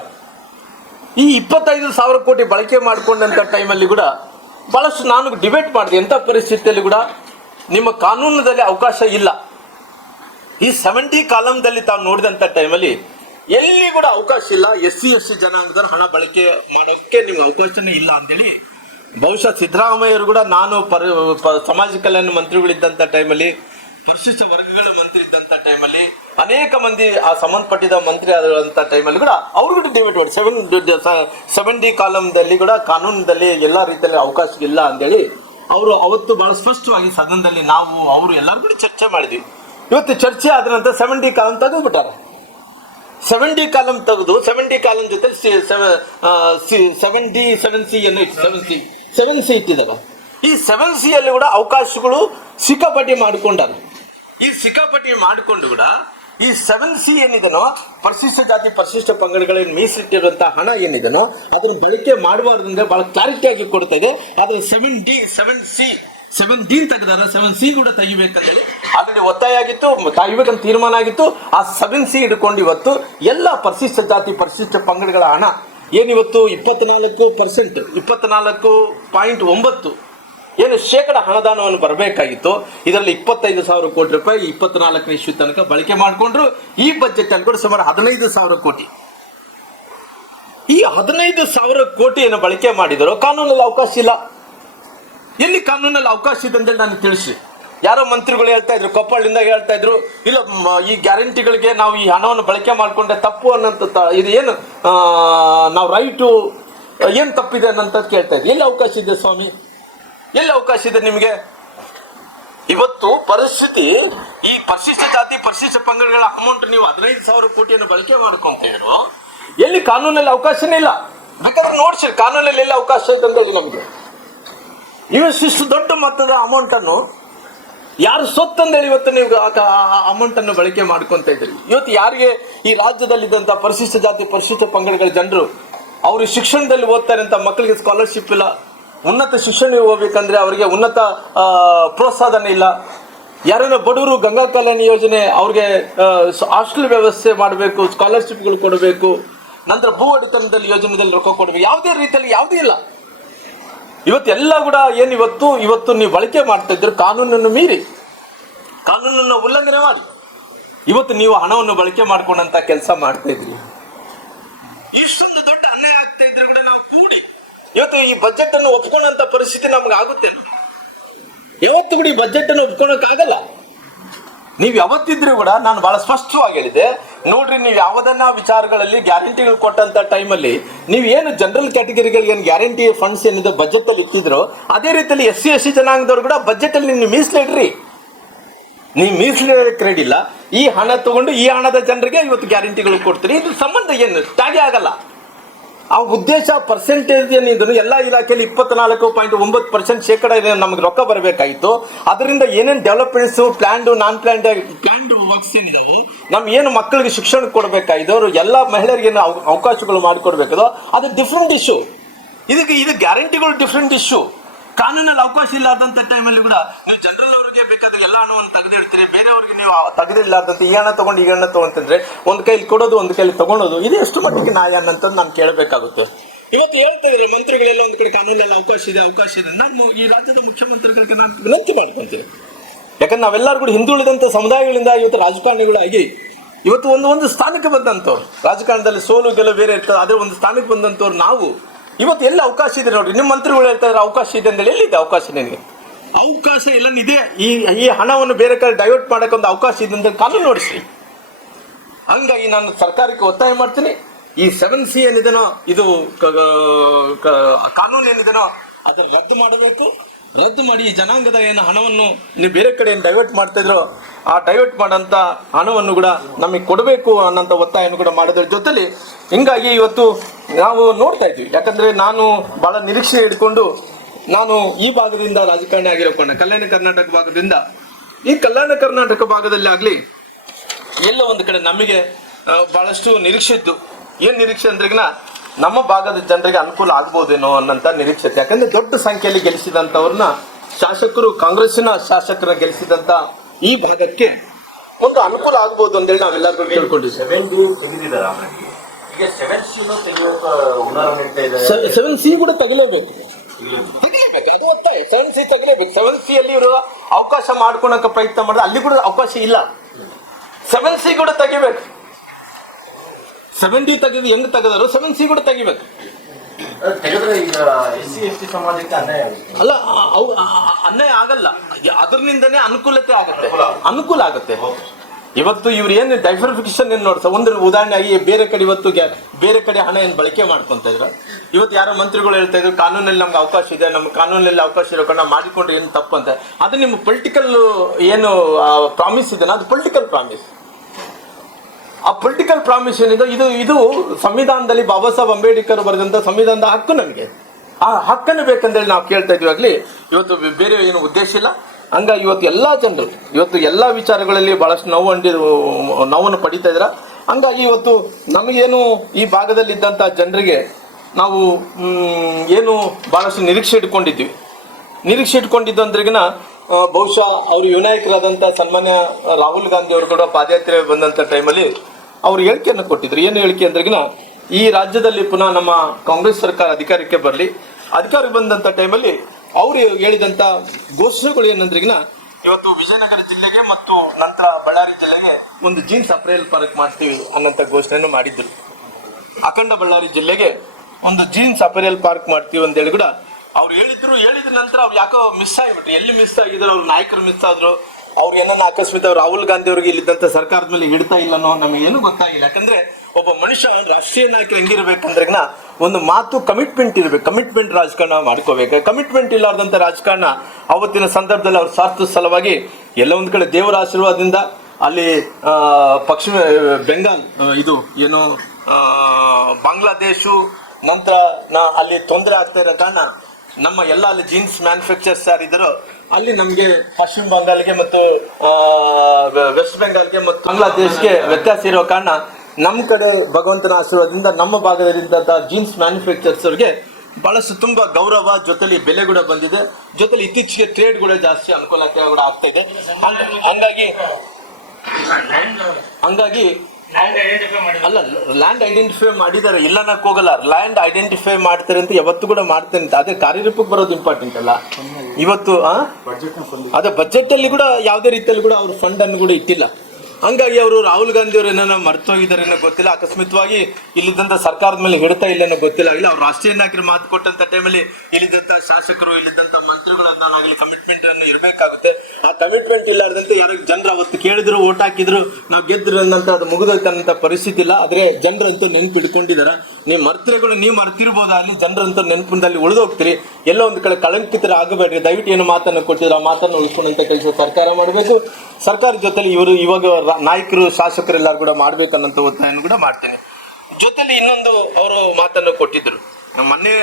ಈ 25,000 ಕೋಟಿ ಬಳಕೆ ಮಾಡ್ಕೊಂಡಂತ ಟೈಮಲ್ಲಿ ಕೂಡ ಬಹಳಷ್ಟು ನಾನು ಡಿಬೇಟ್ ಮಾಡಿದೆ. ಎಂಥ ಪರಿಸ್ಥಿತಿಯಲ್ಲಿ ಕೂಡ ನಿಮ್ಮ ಕಾನೂನದಲ್ಲಿ ಅವಕಾಶ ಇಲ್ಲ. ಈ 70 ಕಾಲಂದಲ್ಲಿ ತಾವು ನೋಡಿದಂಥ ಟೈಮಲ್ಲಿ ಎಲ್ಲಿ ಕೂಡ ಅವಕಾಶ ಇಲ್ಲ. SC ಜನಾಂಗದವ್ರು ಹಣ ಬಳಕೆ ಮಾಡೋಕ್ಕೆ ನಿಮ್ಗೆ ಅವಕಾಶನೇ ಇಲ್ಲ ಅಂತೇಳಿ ಬಹುಶಃ ಸಿದ್ದರಾಮಯ್ಯರು ಕೂಡ, ನಾನು ಸಮಾಜ ಕಲ್ಯಾಣ ಮಂತ್ರಿಗಳಿದ್ದಂಥ ಟೈಮಲ್ಲಿ, ಪರಿಶಿಷ್ಟ ವರ್ಗಗಳ ಮಂತ್ರಿ ಇದ್ದಂಥ ಟೈಮಲ್ಲಿ, ಅನೇಕ ಮಂದಿ ಆ ಸಂಬಂಧಪಟ್ಟಿದ ಮಂತ್ರಿ ಆದಂಥ ಟೈಮಲ್ಲಿ ಕೂಡ ಅವ್ರು ಕೂಡ ಡಿಬೇಟ್ ಮಾಡಿ 70 ಕಾಲಂದಲ್ಲಿ ಕೂಡ ಕಾನೂನದಲ್ಲಿ ಎಲ್ಲ ರೀತಿಯಲ್ಲಿ ಅವಕಾಶ ಇಲ್ಲ ಅಂತೇಳಿ ಅವರು ಅವತ್ತು ಬಹಳ ಸ್ಪಷ್ಟವಾಗಿ ಸದನದಲ್ಲಿ ನಾವು ಅವರು ಎಲ್ಲರೂ ಕೂಡ ಚರ್ಚೆ ಮಾಡಿದ್ವಿ. ಇವತ್ತು ಚರ್ಚೆ ಆದ ನಂತರ 70 ಕಾಲಂ ತೆಗೆದುಬಿಟ್ಟಾರೆ. 70 ಕಾಲಂ ತೆಗೆದು 70 ಕಾಲಂ ಜೊತೆ 7C ಇಟ್ಟಿದ್ದಾರೆ. ಈ 7C ಅಲ್ಲಿ ಕೂಡ ಅವಕಾಶಗಳು ಸಿಕ್ಕಾಪಟ್ಟಿ ಮಾಡಿಕೊಂಡಾರೆ. ಈ ಸಿಕ್ಕಾಪಟ್ಟಿ ಮಾಡಿಕೊಂಡು ಕೂಡ ಈ 7C ಏನಿದನೋ, ಪರಿಶಿಷ್ಟ ಜಾತಿ ಪರಿಶಿಷ್ಟ ಪಂಗಡಗಳನ್ನು ಮೀಸಲಿಟ್ಟಿರುವಂತಹ ಹಣ ಏನಿದನೋ ಅದನ್ನು ಬಳಕೆ ಮಾಡಬಾರ್ದಂದ್ರೆ ಬಹಳ ಕ್ಲಾರಿಟಿಯಾಗಿ ಕೊಡ್ತಾ ಇದೆ. ಆದ್ರೆ 7D ತೆಗೆದಾರ, 7C ಕೂಡ ತೆಗಿಬೇಕಂತೇಳಿ ಆಲ್ರೆಡಿ ಒತ್ತಾಯ ಆಗಿತ್ತು, ತೆಗಿಬೇಕಂತ ತೀರ್ಮಾನ ಆಗಿತ್ತು. ಆ 7C ಹಿಡ್ಕೊಂಡು ಇವತ್ತು ಎಲ್ಲ ಪರಿಶಿಷ್ಟ ಜಾತಿ ಪರಿಶಿಷ್ಟ ಪಂಗಡಗಳ ಹಣ ಏನಿವತ್ತು 24%, 24.9 ಏನು ಶೇಕಡ ಹಣದಾನವನ್ನು ಬರಬೇಕಾಗಿತ್ತು, ಇದರಲ್ಲಿ 25,000 ಕೋಟಿ ರೂಪಾಯಿ 24ನೇ ಇಸ್ವಿ ತನಕ ಬಳಕೆ ಮಾಡಿಕೊಂಡ್ರು. ಈ ಬಜೆಟ್ ಅನ್ಕೊಂಡು ಸುಮಾರು 15,000 ಕೋಟಿ. ಈ 15,000 ಕೋಟಿಯನ್ನು ಬಳಕೆ ಮಾಡಿದರು. ಕಾನೂನಲ್ಲಿ ಅವಕಾಶ ಇಲ್ಲ. ಎಲ್ಲಿ ಕಾನೂನಲ್ಲಿ ಅವಕಾಶ ಇದೆ ಅಂತೇಳಿ ನಾನು ತಿಳಿಸಿ. ಯಾರೋ ಮಂತ್ರಿಗಳು ಹೇಳ್ತಾ ಇದ್ರು, ಕೊಪ್ಪಳದಿಂದ ಹೇಳ್ತಾ ಇದ್ರು, ಇಲ್ಲ ಈ ಗ್ಯಾರಂಟಿಗಳಿಗೆ ನಾವು ಈ ಹಣವನ್ನು ಬಳಕೆ ಮಾಡಿಕೊಂಡ್ರೆ ತಪ್ಪು ಅನ್ನೋಂಥ ಇದು ಏನು ನಾವು ರೈಟು ಏನು ತಪ್ಪಿದೆ ಅನ್ನೋಂಥದ್ದು ಕೇಳ್ತಾ ಇದ್ರು. ಎಲ್ಲಿ ಅವಕಾಶ ಇದೆ ಸ್ವಾಮಿ, ಎಲ್ಲಿ ಅವಕಾಶ ಇದೆ ನಿಮಗೆ? ಇವತ್ತು ಪರಿಸ್ಥಿತಿ ಈ ಪರಿಶಿಷ್ಟ ಜಾತಿ ಪರಿಶಿಷ್ಟ ಪಂಗಡಗಳ ಅಮೌಂಟ್ ನೀವು 15,000 ಕೋಟಿಯನ್ನು ಬಳಕೆ ಮಾಡ್ಕೊಂತ ಇದ್ರು, ಎಲ್ಲಿ ಕಾನೂನಲ್ಲಿ ಅವಕಾಶನೇ ಇಲ್ಲ. ಬೇಕಾದ್ರೆ ನೋಡ್ಸಿ ಕಾನೂನಲ್ಲಿ ಎಲ್ಲಿ ಅವಕಾಶ ಇದೆ ಅಂತೇಳಿ ನಮಗೆ. ಇವಷ್ಟು ದೊಡ್ಡ ಮೊತ್ತದ ಅಮೌಂಟ್ ಅನ್ನು ಯಾರು ಸೊತ್ತಂದೇಳಿ ಇವತ್ತು ನೀವು ಅಮೌಂಟ್ ಅನ್ನು ಬಳಕೆ ಮಾಡ್ಕೊಂತ ಇದ್ರಿ. ಇವತ್ತು ಯಾರಿಗೆ ಈ ರಾಜ್ಯದಲ್ಲಿದ್ದಂತ ಪರಿಶಿಷ್ಟ ಜಾತಿ ಪರಿಶಿಷ್ಟ ಪಂಗಡಗಳ ಜನರು ಅವರು ಶಿಕ್ಷಣದಲ್ಲಿ ಓದ್ತಾರೆ ಅಂತ ಮಕ್ಕಳಿಗೆ ಸ್ಕಾಲರ್ಶಿಪ್ ಇಲ್ಲ, ಉನ್ನತ ಶಿಕ್ಷಣ ಹೋಗ್ಬೇಕಂದ್ರೆ ಅವರಿಗೆ ಉನ್ನತ ಪ್ರೋತ್ಸಾಹನ ಇಲ್ಲ. ಯಾರೇನೋ ಬಡವರು ಗಂಗಾ ಕಲ್ಯಾಣ ಯೋಜನೆ ಅವ್ರಿಗೆ ಹಾಸ್ಟೆಲ್ ವ್ಯವಸ್ಥೆ ಮಾಡಬೇಕು, ಸ್ಕಾಲರ್ಶಿಪ್ಗಳು ಕೊಡಬೇಕು, ನಂತರ ಭೂ ಒಡೆತನದಲ್ಲಿ ಯೋಜನೆಯಲ್ಲಿ ರೊಕ್ಕ ಕೊಡಬೇಕು, ಯಾವುದೇ ರೀತಿಯಲ್ಲಿ ಯಾವುದೇ ಇಲ್ಲ. ಇವತ್ತೆಲ್ಲ ಕೂಡ ಏನು ಇವತ್ತು ನೀವು ಬಳಕೆ ಮಾಡ್ತಾ ಇದ್ರು ಕಾನೂನನ್ನು ಮೀರಿ, ಕಾನೂನನ್ನು ಉಲ್ಲಂಘನೆ ಮಾಡಿ ಇವತ್ತು ನೀವು ಹಣವನ್ನು ಬಳಕೆ ಮಾಡ್ಕೊಂಡಂತ ಕೆಲಸ ಮಾಡ್ತಾ ಇದ್ರಿ. ಇಷ್ಟೊಂದು ದೊಡ್ಡ ಅನ್ಯಾಯ ಆಗ್ತಾ ಇದ್ರು ಕೂಡ ನಾವು ಕೂಡಿ ಇವತ್ತು ಈ ಬಜೆಟ್ ಅನ್ನು ಒಪ್ಕೊಳ್ಳೋಂತ ಪರಿಸ್ಥಿತಿ ನಮ್ಗೆ ಆಗುತ್ತೆ. ಯಾವತ್ತು ಕೂಡ ಈ ಬಜೆಟ್ ಅನ್ನು ಒಪ್ಕೊಳ್ಳೋಕ್ಕಾಗಲ್ಲ. ನೀವು ಯಾವತ್ತಿದ್ರು ಕೂಡ ನಾನು ಬಹಳ ಸ್ಪಷ್ಟವಾಗಿ ಹೇಳಿದೆ, ನೋಡ್ರಿ, ನೀವು ಯಾವುದನ್ನ ವಿಚಾರಗಳಲ್ಲಿ ಗ್ಯಾರಂಟಿಗಳು ಕೊಟ್ಟಂತ ಟೈಮಲ್ಲಿ ನೀವು ಏನು ಜನರಲ್ ಕ್ಯಾಟಗರಿಗಳಿಗೆ ಏನು ಗ್ಯಾರಂಟಿ ಫಂಡ್ಸ್ ಏನಿದೆ ಬಜೆಟ್ ಅಲ್ಲಿ ಇಟ್ಟಿದ್ರು, ಅದೇ ರೀತಿಯಲ್ಲಿ SC ಜನಾಂಗದವ್ರು ಕೂಡ ಬಜೆಟ್ ಅಲ್ಲಿ ನೀವು ಮೀಸಲಿಡ್ರಿ. ನೀವು ಮೀಸಲಿಡಕ್ಕೆ ರೆಡಿ ಇಲ್ಲ. ಈ ಹಣ ತಗೊಂಡು ಈ ಹಣದ ಜನರಿಗೆ ಇವತ್ತು ಗ್ಯಾರಂಟಿಗಳು ಕೊಡ್ತೀರಿ. ಇದು ಸಂಬಂಧ ಏನು ಟ್ಯಾಗೆ ಆಗಲ್ಲ. ಆ ಉದ್ದೇಶ ಪರ್ಸೆಂಟೇಜ್ ಏನಿದ್ರು ಎಲ್ಲ ಇಲಾಖೆಯಲ್ಲಿ 24.9% ಶೇಕಡ ನಮಗೆ ರೊಕ್ಕ ಬರಬೇಕಾಗಿತ್ತು. ಅದರಿಂದ ಏನೇನು ಡೆವಲಪ್ಮೆಂಟ್ಸ್ ಪ್ಲಾನ್ಡ್ ನಾನ್ ಪ್ಲಾನ್ಡ್ ವರ್ಕ್ಸ್ ಏನಿದಾವೆ, ನಮ್ಗೆ ಏನು ಮಕ್ಕಳಿಗೆ ಶಿಕ್ಷಣ ಕೊಡಬೇಕಾಗಿದ್ದು, ಎಲ್ಲ ಮಹಿಳೆಯರಿಗೆ ಅವಕಾಶಗಳು ಮಾಡಿಕೊಡ್ಬೇಕದು, ಅದು ಡಿಫ್ರೆಂಟ್ ಇಶ್ಯೂ. ಇದು ಗ್ಯಾರಂಟಿಗಳು ಡಿಫ್ರೆಂಟ್ ಇಶ್ಯೂ. ಕಾನೂನಲ್ಲಿ ಅವಕಾಶ ಇಲ್ಲದಂತ ಟೈಮಲ್ಲಿ ಕೂಡ ನೀವು ಜನರಲ್ ಅವರಿಗೆ ಬೇಕಾದ ಎಲ್ಲ ಹಣವನ್ನು ತೆಗೆದಿಡ್ತೀರಿ, ಬೇರೆಯವ್ರಿಗೆ ನೀವು ತೆಗೆದಿಲ್ಲಾರ್ದಂತೆ ಈ ಹಣ ತಗೊಂಡು ಈ ಹಣ ತಗೊಂತಂದ್ರೆ ಒಂದು ಕೈಲಿ ಕೊಡೋದು ಒಂದು ಕೈಲಿ ತಗೊಳೋದು, ಇದು ಎಷ್ಟು ಮಟ್ಟಿಗೆ ನ್ಯಾಯ ಅನ್ನಂಥದ್ದು ನಾನು ಕೇಳಬೇಕಾಗುತ್ತೆ. ಇವತ್ತು ಹೇಳ್ತಾ ಇದ್ರೆ ಮಂತ್ರಿಗಳೆಲ್ಲ ಒಂದು ಕಡೆ ಕಾನೂನಲ್ಲಿ ಅವಕಾಶ ಇದೆ. ನಾನು ಈ ರಾಜ್ಯದ ಮುಖ್ಯಮಂತ್ರಿಗಳಿಗೆ ನಾನು ವಿನಂತಿ ಮಾಡ್ಕೊಂತೀನಿ. ಯಾಕಂದ್ರೆ ನಾವೆಲ್ಲರೂ ಕೂಡ ಹಿಂದುಳಿದಂತ ಸಮುದಾಯಗಳಿಂದ ಇವತ್ತು ರಾಜಕಾರಣಿಗಳಾಗಿ ಇವತ್ತು ಒಂದು ಸ್ಥಾನಕ್ಕೆ ಬಂದಂಥವ್ರು, ರಾಜಕಾರಣದಲ್ಲಿ ಸೋಲು ಗೆಲುವು ಬೇರೆ ಇರ್ತದೆ, ಆದರೆ ಒಂದು ಸ್ಥಾನಕ್ಕೆ ಬಂದಂಥವ್ರು ನಾವು ಇವತ್ತು ಎಲ್ಲ ಅವಕಾಶ ಇದೆ ನೋಡ್ರಿ. ನಿಮ್ಮ ಮಂತ್ರಿಗಳು ಹೇಳ್ತಾ ಇದ್ರೆ ಅವಕಾಶ ಇದೆ ಅಂತೇಳಿ, ಎಲ್ಲಿದೆ ಅವಕಾಶ? ನಿನಗೆ ಅವಕಾಶ ಎಲ್ಲನಿದೆ. ಈ ಹಣವನ್ನು ಬೇರೆ ಕಡೆ ಡೈವರ್ಟ್ ಮಾಡಕ್ಕೆ ಒಂದು ಅವಕಾಶ ಇದೆ ಅಂತ ಕಾನೂನು ನೋಡಿಸಿ. ಹಂಗಾಗಿ ನಾನು ಸರ್ಕಾರಕ್ಕೆ ಒತ್ತಾಯ ಮಾಡ್ತೀನಿ, ಈ 7C ಏನಿದೆನೋ ಇದು ಕಾನೂನು ಏನಿದೆನೋ ಅದನ್ನ ರದ್ದು ಮಾಡಬೇಕು. ರದ್ದು ಮಾಡಿ ಈ ಜನಾಂಗದ ಏನು ಹಣವನ್ನು ನೀವು ಬೇರೆ ಕಡೆ ಏನು ಡೈವರ್ಟ್ ಮಾಡ್ತಾ ಇದ್ರೋ ಆ ಡೈವರ್ಟ್ ಮಾಡೋಂಥ ಹಣವನ್ನು ಕೂಡ ನಮಗೆ ಕೊಡಬೇಕು ಅನ್ನೋಂಥ ಒತ್ತಾಯವನ್ನು ಕೂಡ ಮಾಡೋದ್ರ ಜೊತೆಲಿ ಹಿಂಗಾಗಿ ಇವತ್ತು ನಾವು ನೋಡ್ತಾ ಇದ್ವಿ. ಯಾಕಂದ್ರೆ ನಾನು ಬಹಳ ನಿರೀಕ್ಷೆ ಇಟ್ಕೊಂಡು ನಾನು ಈ ಭಾಗದಿಂದ ರಾಜಕಾರಣಿ ಆಗಿರೋಕೊಂಡೆ, ಕಲ್ಯಾಣ ಕರ್ನಾಟಕ ಭಾಗದಿಂದ. ಈ ಕಲ್ಯಾಣ ಕರ್ನಾಟಕ ಭಾಗದಲ್ಲಿ ಆಗಲಿ ಎಲ್ಲ ಒಂದು ಕಡೆ ನಮಗೆ ಬಹಳಷ್ಟು ನಿರೀಕ್ಷೆ ಇತ್ತು. ಏನ್ ನಿರೀಕ್ಷೆ ಅಂದ್ರೆಗಿನ ನಮ್ಮ ಭಾಗದ ಜನರಿಗೆ ಅನುಕೂಲ ಆಗ್ಬೋದೇನೋ ಅನ್ನಂತ ನಿರೀಕ್ಷೆ. ಯಾಕಂದ್ರೆ ದೊಡ್ಡ ಸಂಖ್ಯೆಯಲ್ಲಿ ಗೆಲ್ಲಿಸಿದಂತವ್ರನ್ನ ಶಾಸಕರು, ಕಾಂಗ್ರೆಸ್ಸಿನ ಶಾಸಕರ ಗೆಲ್ಲಿಸಿದಂತ ಈ ಭಾಗಕ್ಕೆ ಒಂದು ಅನುಕೂಲ ಆಗ್ಬೋದು ಅಂತೇಳಿ ನಾವೆಲ್ಲರೂ ತಿಳ್ಕೊಂಡಿದ್ವಿ. 7C ಕೂಡ ತೆಗಿಲೇಬೇಕು, ಅದು ಒತ್ತಾಯ. 7C ತೆಗಿಲೇಬೇಕು. 7C ಅಲ್ಲಿ ಇವರು ಅವಕಾಶ ಮಾಡ್ಕೊಳಕ ಪ್ರಯತ್ನ ಮಾಡಿದ್ರೆ ಅಲ್ಲಿ ಕೂಡ ಅವಕಾಶ ಇಲ್ಲ. 7C ಕೂಡ ತೆಗಿಬೇಕು. 7D ತೆಗೆದು ಹೆಂಗ್ ತೆಗೆದರು 7C ಕೂಡ ತೆಗಿಬೇಕು. ಅಲ್ಲ, ಅನ್ಯಾಯ ಆಗಲ್ಲ, ಅದರಿಂದನೇ ಅನುಕೂಲ ಆಗುತ್ತೆ. ಇವತ್ತು ಇವ್ರು ಏನು ಡೈವರ್ಫಿಕೇಶನ್ ಏನ್ ನೋಡ್ಸ, ಒಂದು ಉದಾಹರಣೆ ಆಗಿ ಬೇರೆ ಕಡೆ ಇವತ್ತು ಬೇರೆ ಕಡೆ ಹಣ ಏನು ಬಳಕೆ ಮಾಡ್ಕೊಂತ ಇದ್ರು. ಇವತ್ತು ಯಾರೋ ಮಂತ್ರಿಗಳು ಹೇಳ್ತಾ ಇದ್ರು ಕಾನೂನಲ್ಲಿ ನಮ್ಗೆ ಅವಕಾಶ ಇದೆ, ನಮ್ಮ ಕಾನೂನಲ್ಲಿ ಅವಕಾಶ ಇರೋಕನ್ನ ಮಾಡಿಕೊಂಡ್ರೆ ಏನು ತಪ್ಪು ಅಂತ. ಅದು ನಿಮ್ಮ ಪೊಲಿಟಿಕಲ್ ಏನು ಪ್ರಾಮಿಸ್ ಇದೆನಾ, ಅದು ಪೊಲಿಟಿಕಲ್ ಪ್ರಾಮಿಸ್. ಆ ಪೊಲಿಟಿಕಲ್ ಪ್ರಾಮಿಸ್ ಏನಿದೆ ಇದು ಸಂವಿಧಾನದಲ್ಲಿ ಬಾಬಾ ಸಾಹೇಬ್ ಅಂಬೇಡ್ಕರ್ ಬರೆದಂತ ಸಂವಿಧಾನದ ಹಕ್ಕು. ನಮಗೆ ಆ ಹಕ್ಕನ್ನು ಬೇಕಂದೇಳಿ ನಾವು ಕೇಳ್ತಾ ಇದ್ವಿ. ಆಗ್ಲಿ ಇವತ್ತು ಬೇರೆ ಏನು ಉದ್ದೇಶ ಇಲ್ಲ. ಹಂಗಾಗಿ ಇವತ್ತು ಎಲ್ಲಾ ಜನರು ಇವತ್ತು ಎಲ್ಲಾ ವಿಚಾರಗಳಲ್ಲಿ ಬಹಳಷ್ಟು ನೋವನ್ನು ಪಡಿತಾ ಇದ್ರ. ಹಂಗಾಗಿ ಇವತ್ತು ನಮಗೇನು ಈ ಭಾಗದಲ್ಲಿ ಇದ್ದಂತ ಜನರಿಗೆ ನಾವು ಏನು ಬಹಳಷ್ಟು ನಿರೀಕ್ಷೆ ಇಟ್ಕೊಂಡಿದ್ದು ಅಂದ್ರಿಗಿನ ಬಹುಶಃ ಅವರು ಯುವನಾಯಕರಾದಂಥ ಸನ್ಮಾನ್ಯ ರಾಹುಲ್ ಗಾಂಧಿ ಅವರು ಕೂಡ ಪಾದಯಾತ್ರೆ ಬಂದಂಥ ಟೈಮಲ್ಲಿ ಅವರು ಹೇಳಿಕೆಯನ್ನು ಕೊಟ್ಟಿದ್ರು. ಏನು ಹೇಳಿಕೆ ಅಂದ್ರಿಗಿನ ಈ ರಾಜ್ಯದಲ್ಲಿ ಪುನಃ ನಮ್ಮ ಕಾಂಗ್ರೆಸ್ ಸರ್ಕಾರ ಅಧಿಕಾರಕ್ಕೆ ಬರಲಿ, ಅಧಿಕಾರಕ್ಕೆ ಬಂದಂಥ ಟೈಮಲ್ಲಿ ಅವರು ಹೇಳಿದಂಥ ಘೋಷಣೆಗಳು ಏನಂದ್ರಿಗಿನ ಇವತ್ತು ವಿಜಯನಗರ ಜಿಲ್ಲೆಗೆ ಮತ್ತು ನಂತರ ಬಳ್ಳಾರಿ ಜಿಲ್ಲೆಗೆ ಒಂದು ಜೀನ್ಸ್ ಅಪ್ರೇಲ್ ಪಾರ್ಕ್ ಮಾಡ್ತೀವಿ ಅನ್ನೋಂಥ ಘೋಷಣೆಯನ್ನು ಮಾಡಿದ್ರು. ಅಖಂಡ ಬಳ್ಳಾರಿ ಜಿಲ್ಲೆಗೆ ಒಂದು ಜೀನ್ಸ್ ಅಪರೇಲ್ ಪಾರ್ಕ್ ಮಾಡ್ತೀವಿ ಅಂತ ಹೇಳಿ ಕೂಡ ಅವ್ರು ಹೇಳಿದ ನಂತರ ಅವ್ರು ಯಾಕೋ ಮಿಸ್ ಆಗಿಬಿಟ್ರು. ಎಲ್ಲಿ ಮಿಸ್ ಆಗಿದ್ರು, ಅವ್ರ ನಾಯಕರು ಮಿಸ್ ಆದ್ರು, ಅವ್ರು ಏನನ್ನ ಅಕಸ್ಮಾತ್ ರಾಹುಲ್ ಗಾಂಧಿ ಅವ್ರಿಗೆ ಇಲ್ಲಿದ್ದಂತ ಸರ್ಕಾರದ ಮೇಲೆ ಹಿಡ್ತಾ ಇಲ್ಲನೋ ನಮಗೇನು ಗೊತ್ತಾಗಿಲ್ಲ. ಯಾಕಂದ್ರೆ ಒಬ್ಬ ಮನುಷ್ಯ ರಾಷ್ಟ್ರೀಯ ನಾಯಕರು ಹೆಂಗಿರ್ಬೇಕಂದ್ರೆಗಿನ ಒಂದು ಮಾತು ಕಮಿಟ್ಮೆಂಟ್ ಇರ್ಬೇಕು. ಕಮಿಟ್ಮೆಂಟ್ ರಾಜಕಾರಣ ಮಾಡ್ಕೋಬೇಕು. ಕಮಿಟ್ಮೆಂಟ್ ಇಲ್ಲಾರ್ದಂತ ರಾಜಕಾರಣ ಅವತ್ತಿನ ಸಂದರ್ಭದಲ್ಲಿ ಅವ್ರ ಸ್ವಾರ್ಥ ಸಲುವಾಗಿ ಎಲ್ಲ ಒಂದ್ ಕಡೆ ದೇವರ ಆಶೀರ್ವಾದದಿಂದ ಅಲ್ಲಿ ಪಶ್ಚಿಮ ಬೆಂಗಾಲ್ ಇದು ಏನು ಬಾಂಗ್ಲಾದೇಶ ನಂತರ ಅಲ್ಲಿ ತೊಂದರೆ ಆಗ್ತಾ ಇರೋ ಕಾರಣ ನಮ್ಮ ಎಲ್ಲ ಅಲ್ಲಿ ಜೀನ್ಸ್ ಮ್ಯಾನುಫ್ಯಾಕ್ಚರ್ಸ್ ಯಾರಿದ್ರು ಅಲ್ಲಿ ನಮಗೆ ಪಶ್ಚಿಮ ಬಂಗಾಲ್ಗೆ ಮತ್ತು ವೆಸ್ಟ್ ಬೆಂಗಾಲ್ಗೆ ಮತ್ತು ಬಾಂಗ್ಲಾದೇಶ್ಗೆ ವ್ಯತ್ಯಾಸ ಇರೋ ಕಾರಣ ನಮ್ಮ ಕಡೆ ಭಗವಂತನ ಆಶೀರ್ವಾದದಿಂದ ನಮ್ಮ ಭಾಗದಲ್ಲಿದ್ದಂತಹ ಜೀನ್ಸ್ ಮ್ಯಾನುಫ್ಯಾಕ್ಚರ್ಸ್ ಅವ್ರಿಗೆ ಬಹಳಷ್ಟು ತುಂಬಾ ಗೌರವ, ಜೊತೆಲಿ ಬೆಲೆ ಕೂಡ ಬಂದಿದೆ. ಜೊತೆಲಿ ಇತ್ತೀಚೆಗೆ ಟ್ರೇಡ್ ಕೂಡ ಜಾಸ್ತಿ ಅನುಕೂಲತೆ ಕೂಡ ಆಗ್ತಾ ಇದೆ. ಹಂಗಾಗಿ ಅಲ್ಲ, ಲ್ಯಾಂಡ್ ಐಡೆಂಟಿಫೈ ಮಾಡಿದ್ದಾರೆ, ಇಲ್ಲ ಅನ್ನಕ್ ಹೋಗಲ್ಲ. ಲ್ಯಾಂಡ್ ಐಡೆಂಟಿಫೈ ಮಾಡ್ತಾರೆ ಅಂತ ಯಾವತ್ತು ಕೂಡ ಮಾಡ್ತಾರೆ ಅಂತ. ಅದೇ ಕಾರ್ಯರೂಪಕ್ಕೆ ಬರೋದು ಇಂಪಾರ್ಟೆಂಟ್ ಅಲ್ಲ. ಇವತ್ತು ಅದೇ ಬಜೆಟ್ ಅಲ್ಲಿ ಕೂಡ ಯಾವುದೇ ರೀತಿಯಲ್ಲಿ ಕೂಡ ಅವ್ರ ಫಂಡ್ ಅನ್ನು ಕೂಡ ಇಟ್ಟಿಲ್ಲ. ಹಂಗಾಗಿ ಅವರು ರಾಹುಲ್ ಗಾಂಧಿ ಅವರು ಏನೋ ಮರ್ತೋಗಿದ್ದಾರೆ ಅನ್ನೋ ಗೊತ್ತಿಲ್ಲ. ಅಕಸ್ಮಿತವಾಗಿ ಇಲ್ಲಿದ್ದಂತ ಸರ್ಕಾರದ ಮೇಲೆ ಹಿಡ್ತಾ ಇಲ್ಲ ಅನ್ನೋ ಗೊತ್ತಿಲ್ಲ. ಇಲ್ಲ, ಅವ್ರು ರಾಷ್ಟ್ರೀಯ ನಾಯಕರು ಮಾತು ಕೊಟ್ಟಂತ ಟೈಮಲ್ಲಿ ಇಲ್ಲಿದ್ದಂತ ಶಾಸಕರು, ಇಲ್ಲಿದ್ದಂತ ಮಂತ್ರಿಗಳನ್ನಾಗಲಿ ಕಮಿಟ್ಮೆಂಟ್ ಅನ್ನು ಇರಬೇಕಾಗುತ್ತೆ. ಆ ಕಮಿಟ್ಮೆಂಟ್ ಇಲ್ಲಾರ್ದಂತೆ ಯಾರಿಗೆ ಜನರು ಅವತ್ತು ಕೇಳಿದ್ರು, ಓಟ್ ಹಾಕಿದ್ರು, ನಾವು ಗೆದ್ರು ಅನ್ನಂತ ಅದು ಮುಗಿದಂತ ಪರಿಸ್ಥಿತಿ ಇಲ್ಲ. ಆದ್ರೆ ಜನರಂತೂ ನೆನಪು ಇಟ್ಕೊಂಡಿದಾರ. ನೀವು ಮರ್ತಿರ್ಬೋದು, ಅಲ್ಲಿ ಜನರಂತೂ ನೆನಪಿನಲ್ಲಿ ಉಳಿದೋಗ್ತೀರಿ. ಎಲ್ಲೋ ಒಂದು ಕಡೆ ಕಳಂಕಿತರ ಆಗಬೇಡ್ರಿ. ದಯವಿಟ್ಟು ಏನು ಮಾತನ್ನು ಕೊಟ್ಟಿದ್ರು ಆ ಮಾತನ್ನು ಉಳಿಸ್ಕೊಂಡಂತ ಕೆಲಸ ಸರ್ಕಾರ ಮಾಡಬೇಕು. ಸರ್ಕಾರ ಜೊತೆಲಿ ಇವಾಗ ನಾಯಕರು, ಶಾಸಕರೆಲ್ಲರೂ ಕೂಡ ಮಾಡ್ಬೇಕನ್ನಂತ ಒತ್ತಾಯನ್ನು ಕೂಡ ಮಾಡ್ತೇನೆ. ಜೊತೆಲಿ ಇನ್ನೊಂದು ಅವರು ಮಾತನ್ನು ಕೊಟ್ಟಿದ್ರು. ಮೊನ್ನೆ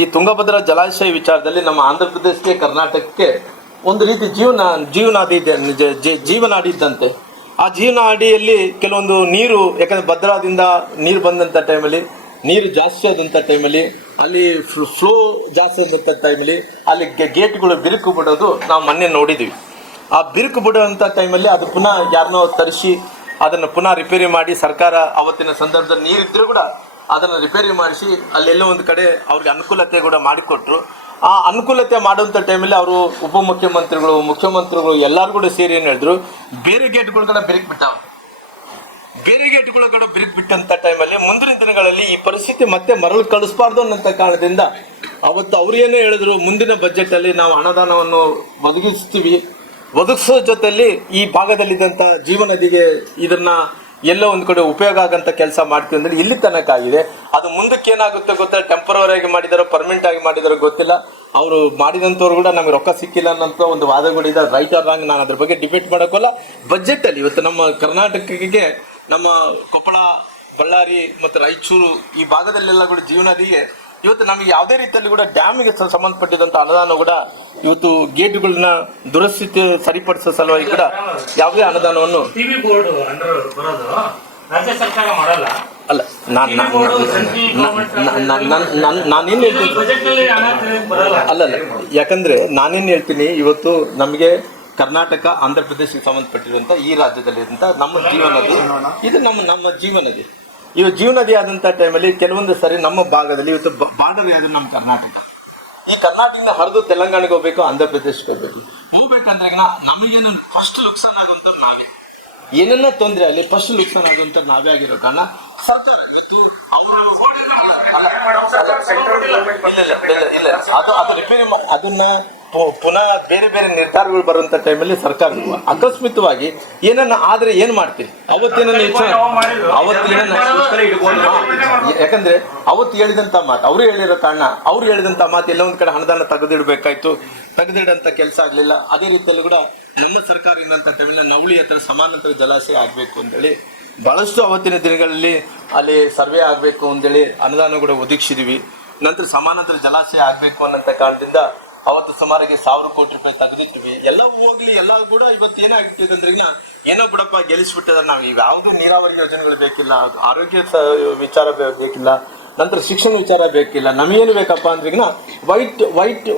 ಈ ತುಂಗಭದ್ರಾ ಜಲಾಶಯ ವಿಚಾರದಲ್ಲಿ ನಮ್ಮ ಆಂಧ್ರ ಪ್ರದೇಶಕ್ಕೆ, ಕರ್ನಾಟಕಕ್ಕೆ ಒಂದು ರೀತಿ ಜೀವನಾಡಿ ಇದ್ದಂತೆ. ಆ ಜೀವನಾಡಿಯಲ್ಲಿ ಕೆಲವೊಂದು ನೀರು, ಯಾಕಂದ್ರೆ ಭದ್ರಾದಿಂದ ನೀರು ಬಂದಂತ ಟೈಮಲ್ಲಿ, ನೀರು ಜಾಸ್ತಿ ಆದಂತ ಟೈಮಲ್ಲಿ, ಅಲ್ಲಿ ಫ್ಲೋ ಜಾಸ್ತಿ ಆದಂತ ಟೈಮಲ್ಲಿ ಅಲ್ಲಿ ಗೇಟ್ಗಳು ಬಿರುಕು ಬಿಡೋದು ನಾವು ಮೊನ್ನೆ ನೋಡಿದ್ವಿ. ಆ ಬಿರುಕು ಬಿಡುವಂತ ಟೈಮಲ್ಲಿ ಅದು ಪುನಃ ಯಾರನ್ನೋ ತರಿಸಿ ಅದನ್ನು ಪುನಃ ರಿಪೇರಿ ಮಾಡಿ, ಸರ್ಕಾರ ಅವತ್ತಿನ ಸಂದರ್ಭದಲ್ಲಿ ನೀರಿದ್ರೂ ಕೂಡ ಅದನ್ನು ರಿಪೇರಿ ಮಾಡಿಸಿ ಅಲ್ಲೆಲ್ಲೋ ಒಂದು ಕಡೆ ಅವ್ರಿಗೆ ಅನುಕೂಲತೆ ಕೂಡ ಮಾಡಿಕೊಟ್ರು. ಆ ಅನುಕೂಲತೆ ಮಾಡುವಂಥ ಟೈಮಲ್ಲಿ ಅವರು ಉಪಮುಖ್ಯಮಂತ್ರಿಗಳು, ಮುಖ್ಯಮಂತ್ರಿಗಳು ಎಲ್ಲರೂ ಕೂಡ ಸೇರಿ ಏನು ಹೇಳಿದ್ರು, ಬೇರೆ ಗೇಟ್ಗಳು ಕೂಡ ಬೆರಕ್ ಬಿಟ್ಟಾವ. ಬೇರೆ ಗೇಟ್ಗಳು ಕೂಡ ಬಿರುಕು ಬಿಟ್ಟಂತ ಟೈಮಲ್ಲಿ ಮುಂದಿನ ದಿನಗಳಲ್ಲಿ ಈ ಪರಿಸ್ಥಿತಿ ಮತ್ತೆ ಮರಳು ಕಳಿಸಬಾರ್ದು ಅನ್ನೋ ಕಾರಣದಿಂದ ಅವತ್ತು ಅವ್ರೇನೇ ಹೇಳಿದ್ರು, ಮುಂದಿನ ಬಜೆಟ್ ಅಲ್ಲಿ ನಾವು ಅನುದಾನವನ್ನು ಒದಗಿಸೋ ಜೊತೆಲಿ ಈ ಭಾಗದಲ್ಲಿದ್ದಂತ ಜೀವನದಿಗೆ ಇದನ್ನ ಎಲ್ಲ ಒಂದ್ ಕಡೆ ಉಪಯೋಗ ಆಗಂತ ಕೆಲಸ ಮಾಡ್ತೀವಿ ಅಂದ್ರೆ ಇಲ್ಲಿ ತನಕ ಆಗಿದೆ. ಅದು ಮುಂದಕ್ಕೆ ಏನಾಗುತ್ತೆ ಗೊತ್ತಿಲ್ಲ, ಟೆಂಪರರಿ ಆಗಿ ಮಾಡಿದಾರೋ ಪರ್ಮನೆಂಟ್ ಆಗಿ ಮಾಡಿದಾರೋ ಗೊತ್ತಿಲ್ಲ. ಅವರು ಮಾಡಿದಂತವ್ರು ಕೂಡ ನಮಗೆ ರೊಕ್ಕ ಸಿಕ್ಕಿಲ್ಲ ಅನ್ನೋ ಒಂದು ವಾದಗಳಿದೆ. ರೈಟ್ ಆರ್ ರಾಂಗ್, ನಾನು ಅದ್ರ ಬಗ್ಗೆ ಡಿಬೇಟ್ ಮಾಡೋಕ್ಕಲ್ಲ. ಬಜೆಟ್ ಅಲ್ಲಿ ಇವತ್ತು ನಮ್ಮ ಕರ್ನಾಟಕಕ್ಕೆ, ನಮ್ಮ ಕೊಪ್ಪಳ, ಬಳ್ಳಾರಿ ಮತ್ತು ರಾಯಚೂರು ಈ ಭಾಗದಲ್ಲೆಲ್ಲ ಕೂಡ ಜೀವನದಿಗೆ ಇವತ್ತು ನಮಗೆ ಯಾವುದೇ ರೀತಿಯಲ್ಲಿ ಕೂಡ ಡ್ಯಾಮಿಗೆ ಸಂಬಂಧಪಟ್ಟಿದಂತ ಅನುದಾನ ಕೂಡ ಇವತ್ತು ಗೇಟ್ಗಳನ್ನ ದುರಸ್ಥಿತಿ ಸರಿಪಡಿಸೋ ಸಲುವಾಗಿ ಕೂಡ ಯಾವುದೇ ಅನುದಾನವನ್ನು ಅಲ್ಲ ನಾನೇನ್ ಹೇಳ್ತೀನಿ ಅಲ್ಲ ಯಾಕಂದ್ರೆ ನಾನೇನ್ ಹೇಳ್ತೀನಿ, ಇವತ್ತು ನಮಗೆ ಕರ್ನಾಟಕ, ಆಂಧ್ರ ಪ್ರದೇಶಕ್ಕೆ ಸಂಬಂಧಪಟ್ಟಿರುವಂತ ಈ ರಾಜ್ಯದಲ್ಲಿರುವಂತ ನಮ್ಮ ಜೀವನದಿ, ಇದು ನಮ್ಮ ಜೀವನದಿ. ಇವತ್ತು ಜೀವನದಿ ಆದಂತ ಟೈಮಲ್ಲಿ ಕೆಲವೊಂದು ಸರಿ ನಮ್ಮ ಭಾಗದಲ್ಲಿ ಇವತ್ತು ಬಾರ್ಡರ್ ಯಾವ್ದು ನಮ್ಮ ಕರ್ನಾಟಕ. ಈ ಕರ್ನಾಟಕದಿಂದ ಹರಿದು ತೆಲಂಗಾಣಕ್ಕೆ ಹೋಗ್ಬೇಕು, ಆಂಧ್ರ ಪ್ರದೇಶಕ್ಕೆ ಹೋಗ್ಬೇಕಂದ್ರೆ ನಮಗೇನು ಫಸ್ಟ್ ಲುಕ್ಸಾನ್ ಆಗುವಂತ ನಾವೇ, ಏನನ್ನ ತೊಂದರೆ ಅಲ್ಲಿ ಫಸ್ಟ್ ಲುಕ್ಸಾನ್ ಆಗುವಂತ ನಾವೇ ಆಗಿರೋ ಕಾರಣ ಸರ್ಕಾರ ಇವತ್ತು ಅದು ರಿಪೇರಿ ಅದನ್ನ ಪುನಃ ಬೇರೆ ಬೇರೆ ನಿರ್ಧಾರಗಳು ಬರುವಂತ ಟೈಮಲ್ಲಿ ಸರ್ಕಾರ ಅಕಸ್ಮಿತವಾಗಿ ಏನನ್ನ ಆದ್ರೆ ಏನ್ ಮಾಡ್ತೀವಿ, ಯಾಕಂದ್ರೆ ಅವತ್ತು ಹೇಳಿದಂತ ಮಾತು ಅವ್ರು ಹೇಳಿರೋ ಕಾರಣ, ಅವ್ರು ಹೇಳಿದಂತ ಮಾತು ಎಲ್ಲ ಒಂದ್ ಕಡೆ ಹಣದಾನ ತೆಗೆದಿಡ್ಬೇಕಾಯ್ತು, ತೆಗೆದಿಡಂತ ಕೆಲಸ ಆಗ್ಲಿಲ್ಲ. ಅದೇ ರೀತಿಯಲ್ಲಿ ಕೂಡ ನಮ್ಮ ಸರ್ಕಾರ ಏನಂತ ಟೈಮಲ್ಲಿ ನವಳಿ ಹತ್ರ ಸಮಾನಾಂತರ ಜಲಾಶಯ ಆಗ್ಬೇಕು ಅಂತೇಳಿ ಬಹಳಷ್ಟು ಅವತ್ತಿನ ದಿನಗಳಲ್ಲಿ ಅಲ್ಲಿ ಸರ್ವೆ ಆಗ್ಬೇಕು ಅಂತೇಳಿ ಅನುದಾನ ಕೂಡ ಒದಗಿಸಿದೀವಿ. ನಂತರ ಸಮಾನಾಂತರ ಜಲಾಶಯ ಆಗ್ಬೇಕು ಅನ್ನೋಂಥ ಕಾರಣದಿಂದ ಅವತ್ತು ಸುಮಾರಿಗೆ 1000 ಕೋಟಿ ರೂಪಾಯಿ ತೆಗೆದಿಟ್ಟಿವಿ. ಎಲ್ಲ ಹೋಗ್ಲಿ, ಎಲ್ಲ ಕೂಡ ಇವತ್ತು ಏನಾಗ್ಬಿಟ್ಟಿದೆ ಅಂದ್ರೆ ಏನೋ ಬಿಡಪ್ಪ ಗೆಲ್ಲಿಸ್ಬಿಟ್ಟಿದ್ರೆ ನಾವು ಯಾವ್ದು ನೀರಾವರಿ ಯೋಜನೆಗಳು ಬೇಕಿಲ್ಲ, ಆರೋಗ್ಯ ವಿಚಾರ ಬೇಕಿಲ್ಲ, ನಂತರ ಶಿಕ್ಷಣ ವಿಚಾರ ಬೇಕಿಲ್ಲ. ನಮಗೇನು ಬೇಕಪ್ಪ ಅಂದ್ರೆ ವೈಟ್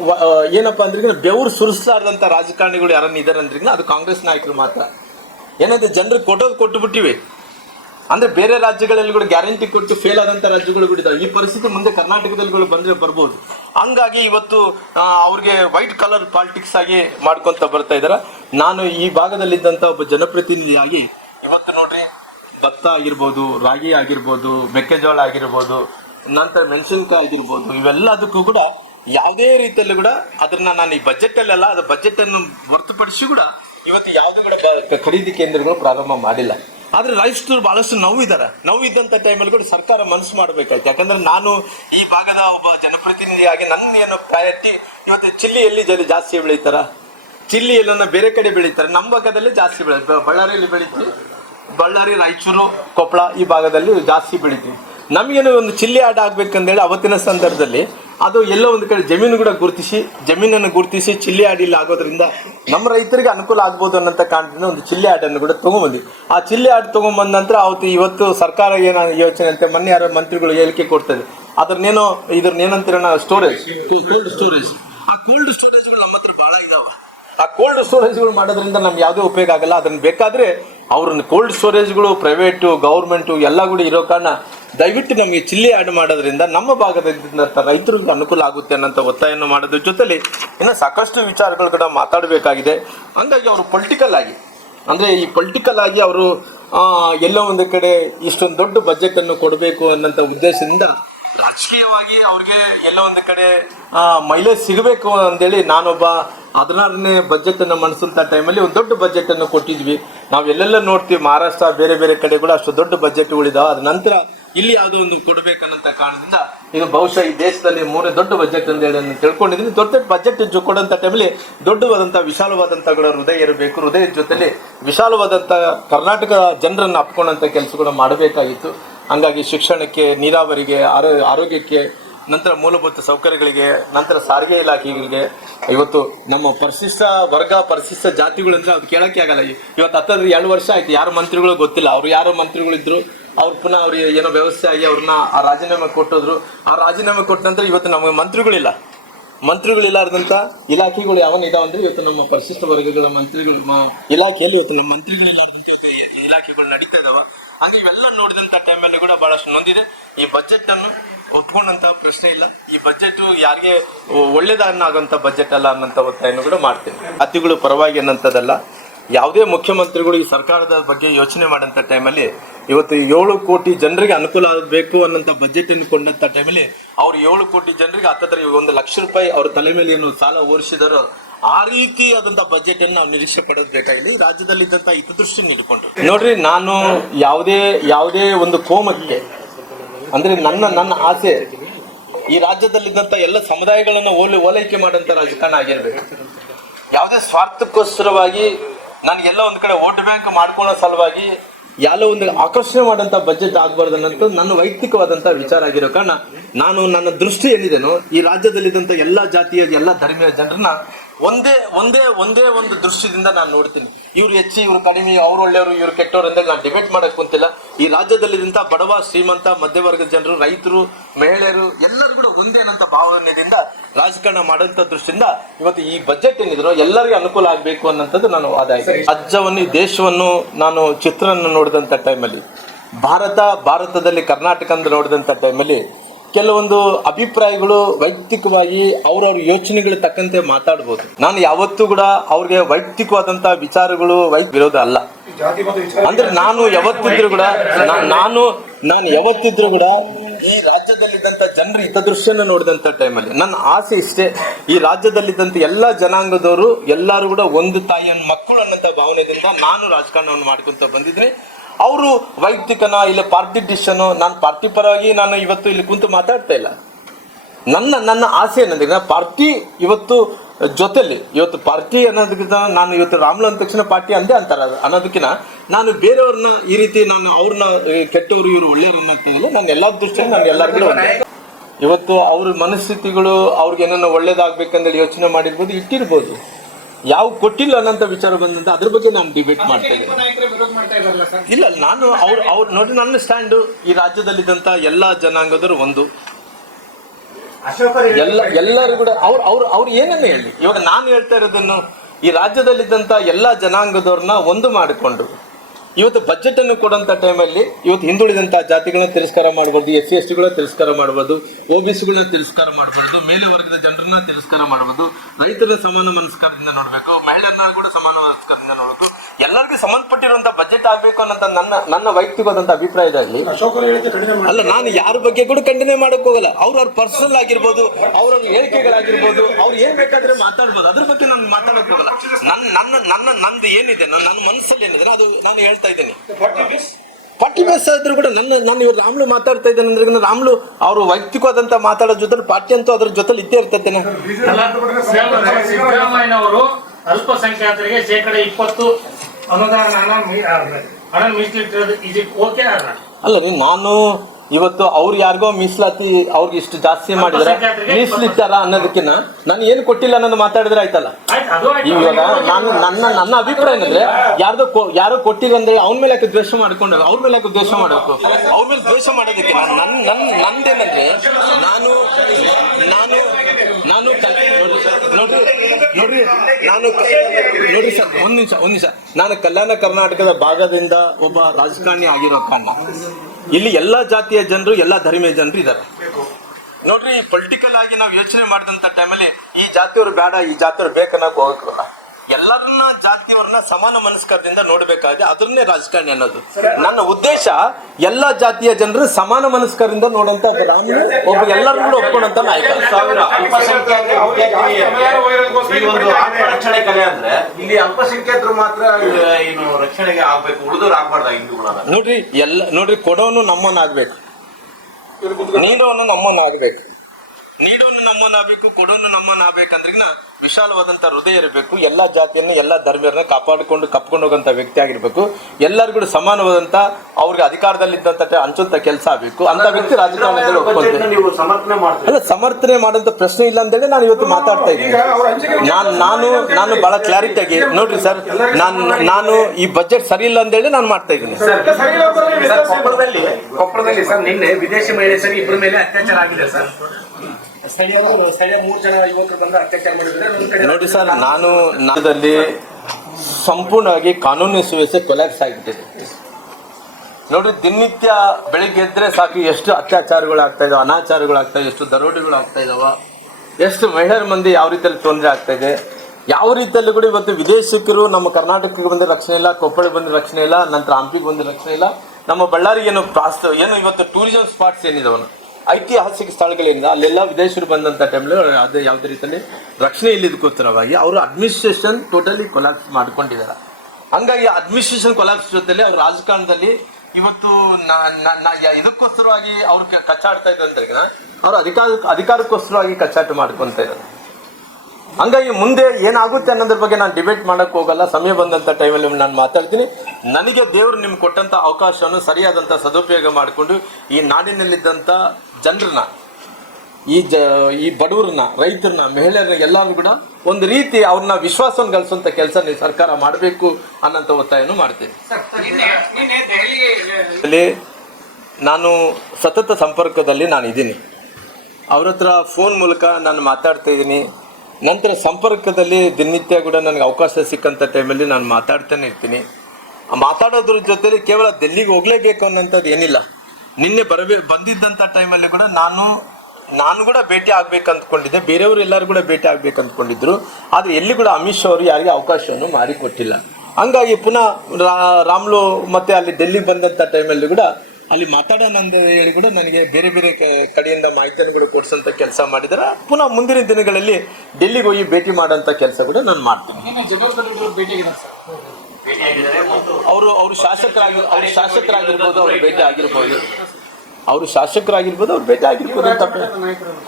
ಏನಪ್ಪಾ ಅಂದ್ರೆ ಬೆವರು ಸುರಿಸಲಾರ್ದಂತ ರಾಜಕಾರಣಿಗಳು ಯಾರನ್ನ ಇದಾರೆ ಅಂದ್ರೆ ಅದು ಕಾಂಗ್ರೆಸ್ ನಾಯಕರು ಮಾತ್ರ. ಏನಂದ್ರೆ ಜನರಿಗೆ ಕೊಟ್ಟು ಬಿಟ್ಟಿವಿ ಅಂದ್ರೆ ಬೇರೆ ರಾಜ್ಯಗಳಲ್ಲಿ ಕೂಡ ಗ್ಯಾರಂಟಿ ಕೊಟ್ಟು ಫೇಲ್ ಆದಂತ ರಾಜ್ಯಗಳು ಕೂಡ ಇದಾವೆ. ಈ ಪರಿಸ್ಥಿತಿ ಮುಂದೆ ಕರ್ನಾಟಕದಲ್ಲಿ ಬಂದ್ರೆ ಬರ್ಬೋದು. ಹಂಗಾಗಿ ಇವತ್ತು ಅವ್ರಿಗೆ ವೈಟ್ ಕಲರ್ ಪಾಲಿಟಿಕ್ಸ್ ಆಗಿ ಮಾಡ್ಕೊಂತ ಬರ್ತಾ ಇದಾರೆ. ನಾನು ಈ ಭಾಗದಲ್ಲಿದ್ದಂತ ಒಬ್ಬ ಜನಪ್ರತಿನಿಧಿಯಾಗಿ ಇವತ್ತು ನೋಡ್ರಿ, ಭತ್ತ ಆಗಿರ್ಬೋದು, ರಾಗಿ ಆಗಿರ್ಬೋದು, ಮೆಕ್ಕೆಜೋಳ ಆಗಿರ್ಬೋದು, ನಂತರ ಮೆಣಸಿನಕಾಯಿ ಆಗಿರ್ಬೋದು, ಇವೆಲ್ಲದಕ್ಕೂ ಕೂಡ ಯಾವುದೇ ರೀತಿಯಲ್ಲೂ ಕೂಡ ಅದನ್ನ ನಾನು ಈ ಬಜೆಟ್ ಅಲ್ಲೆಲ್ಲ ಅದು ಬಜೆಟ್ ಅನ್ನು ಹೊರತುಪಡಿಸಿ ಕೂಡ ಇವತ್ತು ಯಾವ್ದು ಕೂಡ ಖರೀದಿ ಕೇಂದ್ರಗಳು ಪ್ರಾರಂಭ ಮಾಡಿಲ್ಲ. ಆದ್ರೆ ರೈತರು ಬಹಳಷ್ಟು ನೋವಿದ್ದಂತ ಟೈಮಲ್ಲಿ ಕೂಡ ಸರ್ಕಾರ ಮನಸ್ಸು ಮಾಡ್ಬೇಕಾಯ್ತು. ಯಾಕಂದ್ರೆ ನಾನು ಈ ಭಾಗದ ಒಬ್ಬ ಜನಪ್ರತಿನಿಧಿಯಾಗಿ ನನ್ನ ಏನೋ ಪ್ರಯಾರಿಟಿ, ಇವತ್ತು ಚಿಲ್ಲಿಯಲ್ಲಿ ಜಾಸ್ತಿ ಬೆಳೀತಾರ, ಚಿಲ್ಲಿ ಎಲ್ಲ ಬೇರೆ ಕಡೆ ಬೆಳೀತಾರೆ, ನಮ್ಮ ಭಾಗದಲ್ಲಿ ಜಾಸ್ತಿ ಬಳ್ಳಾರಿಯಲ್ಲಿ ಬೆಳೀತೀವಿ, ಬಳ್ಳಾರಿ, ರಾಯಚೂರು, ಕೊಪ್ಪಳ ಈ ಭಾಗದಲ್ಲಿ ಜಾಸ್ತಿ ಬೆಳಿತೀವಿ. ನಮಗೇನು ಒಂದು ಚಿಲ್ಲಿ ಆಟ ಆಗ್ಬೇಕಂದೇಳಿ ಅವತ್ತಿನ ಸಂದರ್ಭದಲ್ಲಿ ಅದು ಎಲ್ಲೋ ಒಂದು ಕಡೆ ಜಮೀನನ್ನು ಗುರುತಿಸಿ ಚಿಲ್ಲಿ ಆಡಿಲ್ಲ ಆಗೋದ್ರಿಂದ ನಮ್ಮ ರೈತರಿಗೆ ಅನುಕೂಲ ಆಗ್ಬೋದು ಅನ್ನೋಂಥ ಕಾರಣದಿಂದ ಒಂದು ಚಿಲ್ಲಿ ಆಟನ್ನು ಕೂಡ ತಗೊಂಡ್ಬಂದ್ವಿ. ಆ ಚಿಲ್ಲಿ ಆಟ ತಗೊಂಡ್ಬಂದ ನಂತರ ಇವತ್ತು ಸರ್ಕಾರ ಏನ ಯೋಚನೆ ಅಂತ ಮೊನ್ನೆ ಯಾರೋ ಮಂತ್ರಿಗಳು ಹೇಳಿಕೆ ಕೊಡ್ತದೆ, ಇದ್ರನ್ನೇನಂತೀರ ಸ್ಟೋರೇಜ್, ಕೋಲ್ಡ್ ಸ್ಟೋರೇಜ್. ಆ ಕೋಲ್ಡ್ ಸ್ಟೋರೇಜ್ಗಳು ನಮ್ಮ ಹತ್ರ ಬಹಳ ಇದಾವ. ಆ ಕೋಲ್ಡ್ ಸ್ಟೋರೇಜ್ಗಳು ಮಾಡೋದ್ರಿಂದ ನಮ್ಗೆ ಯಾವುದೇ ಉಪಯೋಗ ಆಗಲ್ಲ. ಅದನ್ನ ಬೇಕಾದ್ರೆ ಅವ್ರನ್ನ ಕೋಲ್ಡ್ ಸ್ಟೋರೇಜ್ಗಳು ಪ್ರೈವೇಟು, ಗೌರ್ಮೆಂಟು ಎಲ್ಲ ಕೂಡ ಇರೋ ಕಾರಣ ದಯವಿಟ್ಟು ನಮಗೆ ಚಿಲ್ಲಿ ಆಡ್ ಮಾಡೋದ್ರಿಂದ ನಮ್ಮ ಭಾಗದಿಂದ ರೈತರಿಗೆ ಅನುಕೂಲ ಆಗುತ್ತೆ ಅನ್ನೋಂಥ ಒತ್ತಾಯವನ್ನು ಮಾಡೋದ್ರ ಜೊತೆಲಿ ಇನ್ನು ಸಾಕಷ್ಟು ವಿಚಾರಗಳು ಕೂಡ ಮಾತಾಡಬೇಕಾಗಿದೆ. ಹಂಗಾಗಿ ಅವರು ಪೊಲಿಟಿಕಲ್ ಆಗಿ ಅವರು ಎಲ್ಲೋ ಒಂದು ಕಡೆ ಇಷ್ಟೊಂದು ದೊಡ್ಡ ಬಜೆಟ್ ಅನ್ನು ಕೊಡಬೇಕು ಅನ್ನೋಂಥ ಉದ್ದೇಶದಿಂದ ರಾಜಕೀಯವಾಗಿ ಅವ್ರಿಗೆ ಎಲ್ಲೋ ಒಂದು ಕಡೆ ಮೈಲೇಜ್ ಸಿಗಬೇಕು ಅಂತೇಳಿ ನಾನೊಬ್ಬ 16ನೇ ಬಜೆಟ್ ಅನ್ನು ಮಂಡಿಸುವಂತ ಟೈಮಲ್ಲಿ ಒಂದು ದೊಡ್ಡ ಬಜೆಟ್ ಅನ್ನು ಕೊಟ್ಟಿದ್ವಿ. ನಾವು ಎಲ್ಲೆಲ್ಲ ನೋಡ್ತೀವಿ, ಮಹಾರಾಷ್ಟ್ರ ಬೇರೆ ಬೇರೆ ಕಡೆ ಕೂಡ ಅಷ್ಟು ದೊಡ್ಡ ಬಜೆಟ್ಗಳಿದಾವೆ. ಅದ ನಂತರ ಇಲ್ಲಿ ಯಾವುದೋ ಒಂದು ಕೊಡಬೇಕನ್ನಂತ ಕಾರಣದಿಂದ ಇದು ಬಹುಶಃ ಈ ದೇಶದಲ್ಲಿ 3ನೇ ದೊಡ್ಡ ಬಜೆಟ್ ಅಂತ ಹೇಳಿ ತಿಳ್ಕೊಂಡಿದ್ದೀನಿ. ದೊಡ್ಡ ಬಜೆಟ್ ಕೊಡುವಂತ ಟೈಮಲ್ಲಿ ದೊಡ್ಡವಾದಂತ ವಿಶಾಲವಾದಂತ ಕೂಡ ಹೃದಯ ಇರಬೇಕು. ಹೃದಯದ ಜೊತೆಲಿ ವಿಶಾಲವಾದಂತ ಕರ್ನಾಟಕ ಜನರನ್ನು ಅಪ್ಕೊಂಡಂತ ಕೆಲಸ ಕೂಡ ಮಾಡಬೇಕಾಗಿತ್ತು. ಹಂಗಾಗಿ ಶಿಕ್ಷಣಕ್ಕೆ, ನೀರಾವರಿಗೆ, ಆರೋಗ್ಯಕ್ಕೆ, ನಂತರ ಮೂಲಭೂತ ಸೌಕರ್ಯಗಳಿಗೆ, ನಂತರ ಸಾರಿಗೆ ಇಲಾಖೆಗಳಿಗೆ, ಇವತ್ತು ನಮ್ಮ ಪರಿಶಿಷ್ಟ ವರ್ಗ, ಪರಿಶಿಷ್ಟ ಜಾತಿಗಳಂದ್ರೆ ಅದು ಕೇಳಕ್ಕೆ ಆಗಲ್ಲ. ಇವತ್ತು 2 ವರ್ಷ ಆಯ್ತು, ಯಾರು ಮಂತ್ರಿಗಳು ಗೊತ್ತಿಲ್ಲ. ಅವ್ರು ಯಾರೋ ಮಂತ್ರಿಗಳಿದ್ರು, ಅವ್ರು ಪುನಃ ಅವ್ರಿಗೆ ಏನೋ ವ್ಯವಸ್ಥೆ ಆಗಿ ಅವ್ರನ್ನ ಆ ರಾಜೀನಾಮೆ ಕೊಟ್ಟಿದ್ರು. ಆ ರಾಜೀನಾಮೆ ಕೊಟ್ಟ ನಂತರ ಇವತ್ತು ನಮಗೆ ಮಂತ್ರಿಗಳಿಲ್ಲಾರ್ದಂತ ಇಲಾಖೆಗಳು ಯಾವನ್ ಇದಾವಂದ್ರೆ ಇವತ್ತು ನಮ್ಮ ಪರಿಶಿಷ್ಟ ವರ್ಗಗಳ ಮಂತ್ರಿಗಳು ಇಲಾಖೆಯಲ್ಲಿ ಇವತ್ತು ನಮ್ಮ ಮಂತ್ರಿಗಳಿಲ್ಲಾರ್ದಂತ ಇಲಾಖೆಗಳು ನಡೀತಾ ಇದಾವ. ಅಂದ್ರೆ ಇವೆಲ್ಲ ನೋಡಿದಂತ ಟೈಮಲ್ಲಿ ಕೂಡ ಬಹಳಷ್ಟು ನೊಂದಿದೆ. ಈ ಬಜೆಟ್ ಅನ್ನು ಒಪ್ಕೊಂಡಂತ ಪ್ರಶ್ನೆ ಇಲ್ಲ. ಈ ಬಜೆಟ್ ಯಾರಿಗೆ ಒಳ್ಳೇದಾಗುವಂತ ಬಜೆಟ್ ಅಲ್ಲ ಅನ್ನೋಂಥ ಒತ್ತಾಯನ್ನು ಕೂಡ ಮಾಡ್ತೀನಿ. ಅತಿಗಳು ಪರವಾಗಿ ಅನ್ನೋಂಥದ್ದಲ್ಲ. ಯಾವುದೇ ಮುಖ್ಯಮಂತ್ರಿಗಳು ಈ ಸರ್ಕಾರದ ಬಗ್ಗೆ ಯೋಚನೆ ಮಾಡಂತ ಟೈಮಲ್ಲಿ ಇವತ್ತು 7 ಕೋಟಿ ಜನರಿಗೆ ಅನುಕೂಲ ಆಗಬೇಕು ಅನ್ನೋಂಥ ಬಜೆಟ್ ಅನ್ನು ಕೊಂಡಂತ ಟೈಮಲ್ಲಿ ಅವ್ರು 7 ಕೋಟಿ ಜನರಿಗೆ ಹತ್ತತ್ರ 1 ಲಕ್ಷ ರೂಪಾಯಿ ಅವ್ರ ತಲೆ ಮೇಲೆ ಏನು ಸಾಲ ಓರಿಸಿದಾರೋ ಆ ರೀತಿಯಾದಂತ ಬಜೆಟ್ ಅನ್ನು ನಾವು ನಿರೀಕ್ಷೆ ಪಡೋದು ಬೇಕಾಗಿಲ್ಲ. ಈ ರಾಜ್ಯದಲ್ಲಿ ಇದ್ದಂತ ಹಿತದೃಷ್ಟಿ ನೀಡಿಕೊಂಡು ನೋಡ್ರಿ, ನಾನು ಯಾವುದೇ ಒಂದು ಕೋಮಕ್ಕೆ ಅಂದ್ರೆ ನನ್ನ ಆಸೆ ಈ ರಾಜ್ಯದಲ್ಲಿದ್ದಂತ ಎಲ್ಲ ಸಮುದಾಯಗಳನ್ನ ಓಲೈಕೆ ಮಾಡಂತ ರಾಜಕಾರಣ ಆಗಿರ್ಬೇಕು. ಯಾವುದೇ ಸ್ವಾರ್ಥಕ್ಕೋಸ್ಕರವಾಗಿ ನಾನು ಎಲ್ಲ ಒಂದ್ ಕಡೆ ವೋಟ್ ಬ್ಯಾಂಕ್ ಮಾಡ್ಕೊಳ್ಳೋ ಸಲುವಾಗಿ ಎಲ್ಲ ಒಂದು ಆಕರ್ಷಣೆ ಮಾಡಂತ ಬಜೆಟ್ ಆಗ್ಬಾರ್ದು ಅನ್ನೋದು ನನ್ನ ವೈಯಕ್ತಿಕವಾದಂತ ವಿಚಾರ ಆಗಿರೋ ಕಾರಣ ನಾನು ನನ್ನ ದೃಷ್ಟಿ ಏನಿದೆನೋ ಈ ರಾಜ್ಯದಲ್ಲಿದ್ದಂತ ಎಲ್ಲಾ ಜಾತಿಯ ಎಲ್ಲಾ ಧರ್ಮೀಯ ಜನರನ್ನ ಒಂದೇ ಒಂದು ದೃಶ್ಯದಿಂದ ನಾನು ನೋಡ್ತೀನಿ. ಇವ್ರು ಹೆಚ್ಚು ಇವ್ರು ಕಡಿಮೆ, ಅವ್ರು ಒಳ್ಳೆಯವರು ಇವ್ರು ಕೆಟ್ಟವ್ರು ಅಂತ ನಾನು ಡಿಬೇಟ್ ಮಾಡಕ್ ಕುಂತಿಲ್ಲ. ಈ ರಾಜ್ಯದಲ್ಲಿದ್ದಂತ ಬಡವ ಶ್ರೀಮಂತ ಮಧ್ಯವರ್ಗದ ಜನರು, ರೈತರು, ಮಹಿಳೆಯರು ಎಲ್ಲರೂ ಕೂಡ ಒಂದೇ ಅನ್ನಂತ ಭಾವನೆಯಿಂದ ರಾಜಕಾರಣ ಮಾಡೋಂಥ ದೃಷ್ಟಿಯಿಂದ ಇವತ್ತು ಈ ಬಜೆಟ್ ಏನಿದ್ರು ಎಲ್ಲರಿಗೂ ಅನುಕೂಲ ಆಗ್ಬೇಕು ಅನ್ನೋಂಥದ್ದು ನಾನು ವಾದ ಇದೆ. ರಾಜ್ಯವನ್ನು ದೇಶವನ್ನು ನಾನು ಚಿತ್ರನ ನೋಡಿದಂತ ಟೈಮಲ್ಲಿ ಭಾರತದಲ್ಲಿ ಕರ್ನಾಟಕ ಅಂತ ನೋಡಿದಂತ ಟೈಮಲ್ಲಿ ಕೆಲವೊಂದು ಅಭಿಪ್ರಾಯಗಳು ವೈಯಕ್ತಿಕವಾಗಿ ಅವ್ರವ್ರ ಯೋಚನೆಗಳು ತಕ್ಕಂತೆ ಮಾತಾಡ್ಬೋದು. ನಾನು ಯಾವತ್ತೂ ಕೂಡ ಅವ್ರಿಗೆ ವೈಯಕ್ತಿಕವಾದಂತ ವಿಚಾರಗಳು ವಿರೋಧ ಅಲ್ಲ. ಅಂದ್ರೆ ನಾನು ಯಾವತ್ತಿದ್ರು ಕೂಡ ಈ ರಾಜ್ಯದಲ್ಲಿದ್ದಂತ ಜನರ ಹಿತದೃಷ್ಟಿಯನ್ನು ನೋಡಿದಂತ ಟೈಮಲ್ಲಿ ನನ್ನ ಆಸೆ ಇಷ್ಟೇ, ಈ ರಾಜ್ಯದಲ್ಲಿದ್ದಂತ ಎಲ್ಲಾ ಜನಾಂಗದವರು ಎಲ್ಲರೂ ಕೂಡ ಒಂದು ತಾಯಿಯ ಮಕ್ಕಳು ಅನ್ನೋಂಥ ಭಾವನೆಯಿಂದ ನಾನು ರಾಜಕಾರಣವನ್ನು ಮಾಡ್ಕೊಂತ ಬಂದಿದ್ದೀನಿ. ಅವರು ವೈಯಕ್ತಿಕನ ಇಲ್ಲ ಪಾರ್ಟಿ ಡಿಸಿಷನ್, ನಾನು ಪಾರ್ಟಿ ಪರವಾಗಿ ನಾನು ಇವತ್ತು ಇಲ್ಲಿ ಕುಂತು ಮಾತಾಡ್ತಾ ಇಲ್ಲ. ನನ್ನ ಆಸೆ ಏನಂದ್ರೆ ಪಾರ್ಟಿ ಇವತ್ತು ಜೊತೆಲಿ ಇವತ್ತು ಪಾರ್ಟಿ ಅನ್ನೋದಕ್ಕಿಂತ ನಾನು ಇವತ್ತು ರಾಮುಲು ಅಂದ ತಕ್ಷಣ ಪಾರ್ಟಿ ಅಂದೇ ಅಂತಾರ ಅನ್ನೋದಕ್ಕಿಂತ ನಾನು ಬೇರೆಯವ್ರನ್ನ ಈ ರೀತಿ ನಾನು ಅವ್ರನ್ನ ಕೆಟ್ಟವರು ಇವರು ಒಳ್ಳೆಯವ್ರು ಅನ್ನೋಕ್ಕಿಲ್ಲ. ನಾನು ಎಲ್ಲಾ ದೃಷ್ಟಿಯಲ್ಲಿ ನಾನು ಎಲ್ಲರಿಗೂ ಒಂದೇ. ಇವತ್ತು ಅವ್ರ ಮನಸ್ಥಿತಿಗಳು ಅವ್ರಿಗೆ ಏನನ್ನ ಒಳ್ಳೇದಾಗ್ಬೇಕಂದೇಳಿ ಯೋಚನೆ ಮಾಡಿರ್ಬೋದು, ಇಟ್ಟಿರ್ಬೋದು. ಯಾವ ಕೊಟ್ಟಿಲ್ಲ ಅನ್ನೋಂಥ ವಿಚಾರ ಬಂದಂತ ಅದ್ರ ಬಗ್ಗೆ ನಾನು ಡಿಬೇಟ್ ಮಾಡ್ತಾ ಇದ್ದೀನಿ. ಇಲ್ಲ, ನಾನು ಅವ್ರು ನೋಡಿ ನನ್ನ ಸ್ಟ್ಯಾಂಡು ಈ ರಾಜ್ಯದಲ್ಲಿದ್ದಂತ ಎಲ್ಲಾ ಜನಾಂಗದವರು ಒಂದು ಎಲ್ಲರೂ ಕೂಡ ಅವ್ರು ಏನನ್ನ ಹೇಳಿ. ಇವಾಗ ನಾನು ಹೇಳ್ತಾ ಇರೋದನ್ನು ಈ ರಾಜ್ಯದಲ್ಲಿದ್ದಂತ ಎಲ್ಲಾ ಜನಾಂಗದವ್ರನ್ನ ಒಂದು ಮಾಡಿಕೊಂಡು ಇವತ್ತು ಬಜೆಟ್ ಅನ್ನು ಕೊಡುವಂತ ಟೈಮಲ್ಲಿ ಇವತ್ತು ಹಿಂದುಳಿದಂತಹ ಜಾತಿಗಳನ್ನ ತಿರಸ್ಕಾರ ಮಾಡಬಹುದು, SC ST ತಿರಸ್ಕಾರ ಮಾಡಬಹುದು, OBCಗಳನ್ನ ತಿರಸ್ಕಾರ ಮಾಡಬಹುದು, ಮೇಲೆ ವರ್ಗದ ಜನರನ್ನ ತಿರಸ್ಕಾರ ಮಾಡಬಹುದು, ರೈತರ ಸಮಾನ ಮನಸ್ಕಾರದಿಂದ ನೋಡ್ಬೇಕು, ಮಹಿಳೆಯರನ್ನ ಕೂಡ ಸಮಾನ ಮನಸ್ಕಾರದಿಂದ ನೋಡ್ಬೇಕು, ಎಲ್ಲರಿಗೂ ಸಂಬಂಧಪಟ್ಟಿರುವಂತ ಬಜೆಟ್ ಆಗ್ಬೇಕು ಅನ್ನೋಂತ ನನ್ನ ವೈಯಕ್ತಿಕವಾದಂತ ಅಭಿಪ್ರಾಯದಲ್ಲಿ ಅಲ್ಲ. ನಾನು ಯಾರ ಬಗ್ಗೆ ಕೂಡ ಖಂಡನೆ ಮಾಡಕ್ ಹೋಗಲ್ಲ. ಅವ್ರವ್ರ ಪರ್ಸನಲ್ ಆಗಿರ್ಬೋದು, ಅವ್ರವ್ರ ಹೇಳಿಕೆಗಳಾಗಿರ್ಬೋದು, ಅವ್ರು ಏನ್ ಬೇಕಾದ್ರೆ ಮಾತಾಡ್ಬೋದು, ಅದ್ರ ಬಗ್ಗೆ ನಾನು ಮಾತಾಡಕ್ ಹೋಗಲ್ಲ. ನಂದು ಏನಿದೆ ನನ್ನ ಮನಸ್ಸಲ್ಲಿ ಏನಿದೆ ಅದು ನಾನು ಹೇಳ್ತಾ ಇದ್ದೀನಿ. ಪಾರ್ಟಿ ಬೇಸ್ ಆದ್ರೂ ಕೂಡ ನಾನು ಇವ್ರು ರಾಮುಲು ಮಾತಾಡ್ತಾ ಇದ್ದೇನೆ ಅಂದ್ರೆ ರಾಮುಲು ಅವರು ವೈಯಕ್ತಿಕವಾದಂತ ಮಾತಾಡೋ ಜೊತೆ ಪಾರ್ಟಿ ಅಂತೂ ಅದ್ರ ಜೊತೆ ಇದ್ದೇ ಇರ್ತೈತೇನೆ. ಸಿದ್ದರಾಮಯ್ಯನವರು ಅಲ್ಪಸಂಖ್ಯಾತರಿಗೆ 20% ಅನುದಾನ ಹಣ ಮೀಸಲಿಟ್ಟಿರೋದು ಓಕೆ ಅಲ್ಲ ರೀ. ನಾನು ಇವತ್ತು ಅವ್ರು ಯಾರಿಗೋ ಮೀಸಲಾತಿ ಅವ್ರಿಗೆ ಇಷ್ಟು ಜಾಸ್ತಿ ಮಾಡಿದ್ರೆ ಮೀಸಲಿಟ್ಟಾರ ಅನ್ನೋದಕ್ಕಿಂತ ನಾನು ಏನು ಕೊಟ್ಟಿಲ್ಲ ಅನ್ನೋದು ಮಾತಾಡಿದ್ರೆ ಆಯ್ತಲ್ಲ. ಇವಾಗ ನನ್ನ ಅಭಿಪ್ರಾಯ ಏನಂದ್ರೆ ಯಾರೋ ಕೊಟ್ಟಿಲ್ಲ ಅಂದ್ರೆ ಅವ್ನ ಮೇಲೆ ಯಾಕೆ ದ್ವೇಷ ಮಾಡ್ಕೊಂಡು ಅವ್ರ ಮೇಲೆ ಯಾಕೆ ದ್ವೇಷ ಮಾಡಬೇಕು? ಅವ್ರ ಮೇಲೆ ದ್ವೇಷ ಮಾಡೋದಕ್ಕೆ ನಂದೇನಂದ್ರೆ ನೋಡ್ರಿ ಸರ್, ಒಂದ್ ನಿಮಿಷ. ನಾನು ಕಲ್ಯಾಣ ಕರ್ನಾಟಕದ ಭಾಗದಿಂದ ಒಬ್ಬ ರಾಜಕಾರಣಿ ಆಗಿರೋ ಕಾರಣ ಇಲ್ಲಿ ಎಲ್ಲಾ ಜಾತಿಯ ಜನರು ಎಲ್ಲಾ ಧರ್ಮೀಯ ಜನರು ಇದ್ದಾರೆ. ನೋಡ್ರಿ, ಪೊಲಿಟಿಕಲ್ ಆಗಿ ನಾವು ಯೋಚನೆ ಮಾಡಿದಂತ ಟೈಮಲ್ಲಿ ಈ ಜಾತಿಯವರು ಬೇಡ ಈ ಜಾತಿಯವ್ರು ಬೇಕನ್ನೋಕೆ ಹೋಗಲ್ಲ. ಎಲ್ಲರನ್ನ ಜಾತಿಯವ್ರನ್ನ ಸಮಾನ ಮನಸ್ಕಾರದಿಂದ ನೋಡ್ಬೇಕಾದ್ರೆ ಅದನ್ನೇ ರಾಜಕಾರಣಿ ಅನ್ನೋದು. ನನ್ನ ಉದ್ದೇಶ ಎಲ್ಲಾ ಜಾತಿಯ ಜನರು ಸಮಾನ ಮನಸ್ಕಾರದಿಂದ ನೋಡಂತ ರಾಮುಲು ಒಬ್ಬ ಎಲ್ಲರೂ ಕೂಡ ಒಪ್ಕೊಂಡಂತ ನಾಯಕ. ರಕ್ಷಣೆ ಕಲೆ ಅಂದ್ರೆ ಇಲ್ಲಿ ಅಲ್ಪಸಂಖ್ಯಾತರು ಮಾತ್ರ ಏನು ರಕ್ಷಣೆಗೆ ಆಗ್ಬೇಕು, ಉಳಿದವ್ರು ಆಗ್ಬಾರ್ದ ಹಿಂದೂಗಳ? ನೋಡ್ರಿ ಕೊಡೋನು ನಮ್ಮನ್ನಾಗ್ಬೇಕು, ನೀಡೋನು ನಮ್ಮನ್ನಾಗ್ಬೇಕು, ಕೊಡೋನು ನಮ್ಮನ್ನಾಗ್ಬೇಕಂದ್ರೆ ವಿಶಾಲವಾದಂತ ಹೃದಯ ಇರಬೇಕು. ಎಲ್ಲಾ ಜಾತಿಯನ್ನ ಎಲ್ಲಾ ಧರ್ಮೀಯರನ್ನ ಕಪ್ಕೊಂಡು ಹೋಗಂತ ವ್ಯಕ್ತಿ ಆಗಿರ್ಬೇಕು. ಎಲ್ಲರಿಗೂ ಕೂಡ ಸಮಾನವಾದಂತ ಅವ್ರಿಗೆ ಅಧಿಕಾರದಲ್ಲಿದ್ದಂತ ಹಂಚುವಂತ ಕೆಲಸ ಆಗ್ಬೇಕು ಅಂತ ವ್ಯಕ್ತಿ ರಾಜಕಾರಣದಲ್ಲಿ ಅಲ್ಲ. ಸಮರ್ಥನೆ ಮಾಡೋಂತ ಪ್ರಶ್ನೆ ಇಲ್ಲ ಅಂತೇಳಿ ನಾನು ಇವತ್ತು ಮಾತಾಡ್ತಾ ಇದ್ದೀನಿ. ನಾನು ಬಹಳ ಕ್ಲಾರಿಟಿಯಾಗಿ ನೋಡ್ರಿ ಸರ್, ನಾನು ಈ ಬಜೆಟ್ ಸರಿ ಇಲ್ಲ ಅಂತೇಳಿ ನಾನು ಮಾಡ್ತಾ ಇದ್ದೀನಿ. ಕೊಪ್ಪಳದಲ್ಲಿ ಸರ್ ನಿನ್ನೆ ವಿದೇಶಿ ಮಹಿಳೆ ಸರಿ ಇಬ್ಬರ ಮೇಲೆ ಅತ್ಯಾಚಾರ ಆಗಿದೆ ಸರ್. ಸ್ಥಳೀಯ 3 ಜನ ಯುವಕರು ಬಂದು ಅತ್ಯಾಚಾರ ಮಾಡಿದ್ರೆ ನೋಡಿ ಸರ್, ನಾನಲ್ಲಿ ಸಂಪೂರ್ಣವಾಗಿ ಕಾನೂನು ಸುವ್ಯವಸ್ಥೆ ಕೊಲ್ಯಾಪ್ಸ್ ಆಗಿಬಿಟ್ಟಿದೆ. ನೋಡ್ರಿ, ದಿನನಿತ್ಯ ಬೆಳಿಗ್ಗೆ ಎದ್ರೆ ಸಾಕು ಎಷ್ಟು ಅತ್ಯಾಚಾರಗಳು ಆಗ್ತಾ ಇದಾವ, ಅನಾಚಾರಗಳು ಆಗ್ತಾ ಇದೆ, ಎಷ್ಟು ದರೋಡೆಗಳು ಆಗ್ತಾ ಇದಾವ, ಎಷ್ಟು ಮಹಿಳೆಯರ ಮಂದಿ ಯಾವ ರೀತಿಯಲ್ಲಿ ತೊಂದರೆ ಆಗ್ತಾ ಇದೆ. ಯಾವ ರೀತಿಯಲ್ಲೂ ಕೂಡ ಇವತ್ತು ವಿದೇಶಿಕರು ನಮ್ಮ ಕರ್ನಾಟಕಕ್ಕೆ ಬಂದ ರಕ್ಷಣೆ ಇಲ್ಲ, ಕೊಪ್ಪಳಿಗೆ ಬಂದ ರಕ್ಷಣೆ ಇಲ್ಲ, ನಂತರ ಹಂಪಿಗೆ ಬಂದ ರಕ್ಷಣೆ ಇಲ್ಲ, ನಮ್ಮ ಬಳ್ಳಾರಿಗೆ ಏನು ಇವತ್ತು ಟೂರಿಸಂ ಸ್ಪಾಟ್ಸ್ ಏನಿದಾವನು ಐತಿಹಾಸಿಕ ಸ್ಥಳಗಳಿಂದ ಅಲ್ಲೆಲ್ಲ ವಿದೇಶರು ಬಂದಂತ ಟೈಮ್ಲಿ ಅದು ಯಾವುದೇ ರೀತಿಯಲ್ಲಿ ರಕ್ಷಣೆ ಇಲ್ಲದಕ್ಕೋಸ್ಕರವಾಗಿ ಅವರು ಅಡ್ಮಿನಿಸ್ಟ್ರೇಷನ್ ಟೋಟಲಿ ಕೊಲಾಪ್ಸ್ ಮಾಡ್ಕೊಂಡಿದ್ದಾರೆ. ಹಂಗಾಗಿ ಅಡ್ಮಿನಿಸ್ಟ್ರೇಷನ್ ಕೊಲಾಪ್ಸ್ ಜೊತೆಲಿ ಅವ್ರ ರಾಜಕಾರಣದಲ್ಲಿ ಇವತ್ತು ಇದಕ್ಕೋಸ್ಕರವಾಗಿ ಅವ್ರು ಕಚ್ಚಾಡ್ತಾ ಇದ್ದಾರೆ, ಅವ್ರು ಅಧಿಕಾರಕ್ಕೋಸ್ಕರವಾಗಿ ಕಚ್ಚಾಟ ಮಾಡ್ಕೊಂತ ಇದ್ದಾರೆ. ಹಂಗಾಗಿ ಮುಂದೆ ಏನಾಗುತ್ತೆ ಅನ್ನೋದ್ರ ಬಗ್ಗೆ ನಾನು ಡಿಬೇಟ್ ಮಾಡಕ್ ಹೋಗಲ್ಲ. ಸಮಯ ಬಂದಂತ ಟೈಮಲ್ಲಿ ನಾನು ಮಾತಾಡ್ತೀನಿ. ನನಗೆ ದೇವರು ನಿಮ್ಗೆ ಕೊಟ್ಟಂತ ಅವಕಾಶವನ್ನು ಸರಿಯಾದಂತ ಸದುಪಯೋಗ ಮಾಡಿಕೊಂಡು ಈ ನಾಡಿನಲ್ಲಿದ್ದಂತ ಜನರನ್ನ, ಈ ಬಡವರನ್ನ, ರೈತರನ್ನ, ಮಹಿಳೆಯರನ್ನ ಎಲ್ಲರೂ ಕೂಡ ಒಂದು ರೀತಿ ಅವ್ರನ್ನ ವಿಶ್ವಾಸವನ್ನು ಗಳಿಸುವಂತ ಕೆಲಸ ನೀವು ಸರ್ಕಾರ ಮಾಡಬೇಕು ಅನ್ನೋಂಥ ಒತ್ತಾಯವನ್ನು ಮಾಡ್ತೀನಿ. ನಾನು ಸತತ ಸಂಪರ್ಕದಲ್ಲಿ ನಾನು ಇದ್ದೀನಿ. ಅವ್ರ ಹತ್ರ ಫೋನ್ ಮೂಲಕ ನಾನು ಮಾತಾಡ್ತಾ ಇದ್ದೀನಿ. ನಂತರ ಸಂಪರ್ಕದಲ್ಲಿ ದಿನನಿತ್ಯ ಕೂಡ ನನಗೆ ಅವಕಾಶ ಸಿಕ್ಕಂಥ ಟೈಮಲ್ಲಿ ನಾನು ಮಾತಾಡ್ತಾನೆ ಇರ್ತೀನಿ. ಮಾತಾಡೋದ್ರ ಜೊತೆಲಿ ಕೇವಲ ಡೆಲ್ಲಿಗೆ ಹೋಗ್ಲೇಬೇಕು ಅನ್ನೋಂಥದ್ದು ಏನಿಲ್ಲ. ನಿನ್ನೆ ಬಂದಿದ್ದಂಥ ಟೈಮಲ್ಲಿ ಕೂಡ ನಾನು ಕೂಡ ಭೇಟಿ ಆಗ್ಬೇಕು ಅಂದ್ಕೊಂಡಿದ್ದೆ, ಬೇರೆಯವರು ಎಲ್ಲರೂ ಕೂಡ ಭೇಟಿ ಆಗ್ಬೇಕು ಅಂದ್ಕೊಂಡಿದ್ರು. ಆದರೆ ಎಲ್ಲಿ ಕೂಡ ಅಮಿತ್ ಶಾ ಅವರು ಯಾರಿಗೆ ಅವಕಾಶವನ್ನು ಮಾಡಿಕೊಟ್ಟಿಲ್ಲ. ಹಂಗಾಗಿ ಪುನಃ ರಾಮ್ಲು ಮತ್ತೆ ಅಲ್ಲಿ ಡೆಲ್ಲಿಗೆ ಬಂದಂಥ ಟೈಮಲ್ಲಿ ಕೂಡ ಅಲ್ಲಿ ಮಾತಾಡೋಣ ಅಂತ ಹೇಳಿ ಕೂಡ ನನಗೆ ಬೇರೆ ಬೇರೆ ಕಡೆಯಿಂದ ಮಾಹಿತಿಯನ್ನು ಕೂಡ ಕೊಡಿಸೋಂಥ ಕೆಲಸ ಮಾಡಿದರೆ ಪುನಃ ಮುಂದಿನ ದಿನಗಳಲ್ಲಿ ಡೆಲ್ಲಿಗೆ ಹೋಗಿ ಭೇಟಿ ಮಾಡೋಂಥ ಕೆಲಸ ಕೂಡ ನಾನು ಮಾಡ್ತೀನಿ. ಅವರು ಶಾಸಕರಾಗಿರ್ಬೋದು, ಅವ್ರು ಭೇಟಿ ಆಗಿರ್ಬೋದು, ಅವರು ಶಾಸಕರಾಗಿರ್ಬೋದು, ಅವ್ರು ಭೇಟಿ ಆಗಿರ್ಬೋದು ಅಂತ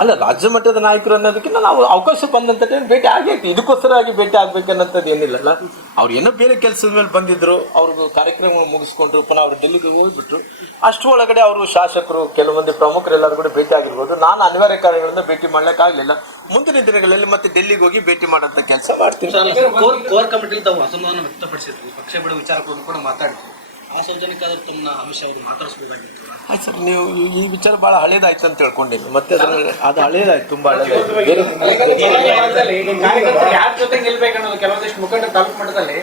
ಅಲ್ಲ. ರಾಜ್ಯ ಮಟ್ಟದ ನಾಯಕರು ಅನ್ನೋದಕ್ಕಿಂತ ನಾವು ಅವಕಾಶ ಬಂದಂತ ಟೈಮ್ ಭೇಟಿ ಆಗೈತಿ. ಇದಕ್ಕೋಸ್ಕರವಾಗಿ ಭೇಟಿ ಆಗ್ಬೇಕನ್ನೋಂಥದ್ದು ಏನಿಲ್ಲಲ್ಲ. ಅವ್ರು ಏನೋ ಬೇರೆ ಕೆಲಸದ ಮೇಲೆ ಬಂದಿದ್ರು, ಅವ್ರಿಗೆ ಕಾರ್ಯಕ್ರಮ ಮುಗಿಸ್ಕೊಂಡ್ರು, ಪುನಃ ಅವ್ರು ಡೆಲ್ಲಿಗೆ ಹೋಗ್ಬಿಟ್ರು. ಅಷ್ಟು ಒಳಗಡೆ ಅವರು ಶಾಸಕರು, ಕೆಲವೊಂದು ಪ್ರಮುಖರೆಲ್ಲರೂ ಕೂಡ ಭೇಟಿ ಆಗಿರ್ಬೋದು. ನಾನು ಅನಿವಾರ್ಯ ಕಾರಣಗಳಿಂದ ಭೇಟಿ ಮಾಡ್ಲಿಕ್ಕಾಗಲಿಲ್ಲ. ಮುಂದಿನ ದಿನಗಳಲ್ಲಿ ಮತ್ತೆ ಡೆಲ್ಲಿಗೆ ಹೋಗಿ ಭೇಟಿ ಮಾಡೋಂಥ ಕೆಲಸ ಮಾಡ್ತೀನಿ. ಕೋರ್ ಕಮಿಟಿ ಅಸಮಾಧಾನ ವ್ಯಕ್ತಪಡಿಸಿದ್ರು, ಪಕ್ಷ ಬಿಡುವ ವಿಚಾರಗಳನ್ನು ಕೂಡ ಮಾತಾಡಿದ್ರು. ಆ ಸೌಜನ್ಯಕ್ಕಾದ್ರೂ ತಮ್ಮನ್ನ ಅಮಿತ್ ಶಾ ಅವರು ಮಾತಾಡಿಸ್ಬೋದಾಗಿತ್ತು. ಆಯ್ತು ಸರ್, ನೀವು ಈ ವಿಚಾರ ಬಹಳ ಹಳೇದಾಯ್ತು ಅಂತ ತಿಳ್ಕೊಂಡಿಲ್ಲ. ಮತ್ತೆ ಅದು ಹಳೇದಾಯ್ತು, ತುಂಬಾ ಹಳೇದಾಯ್ತು.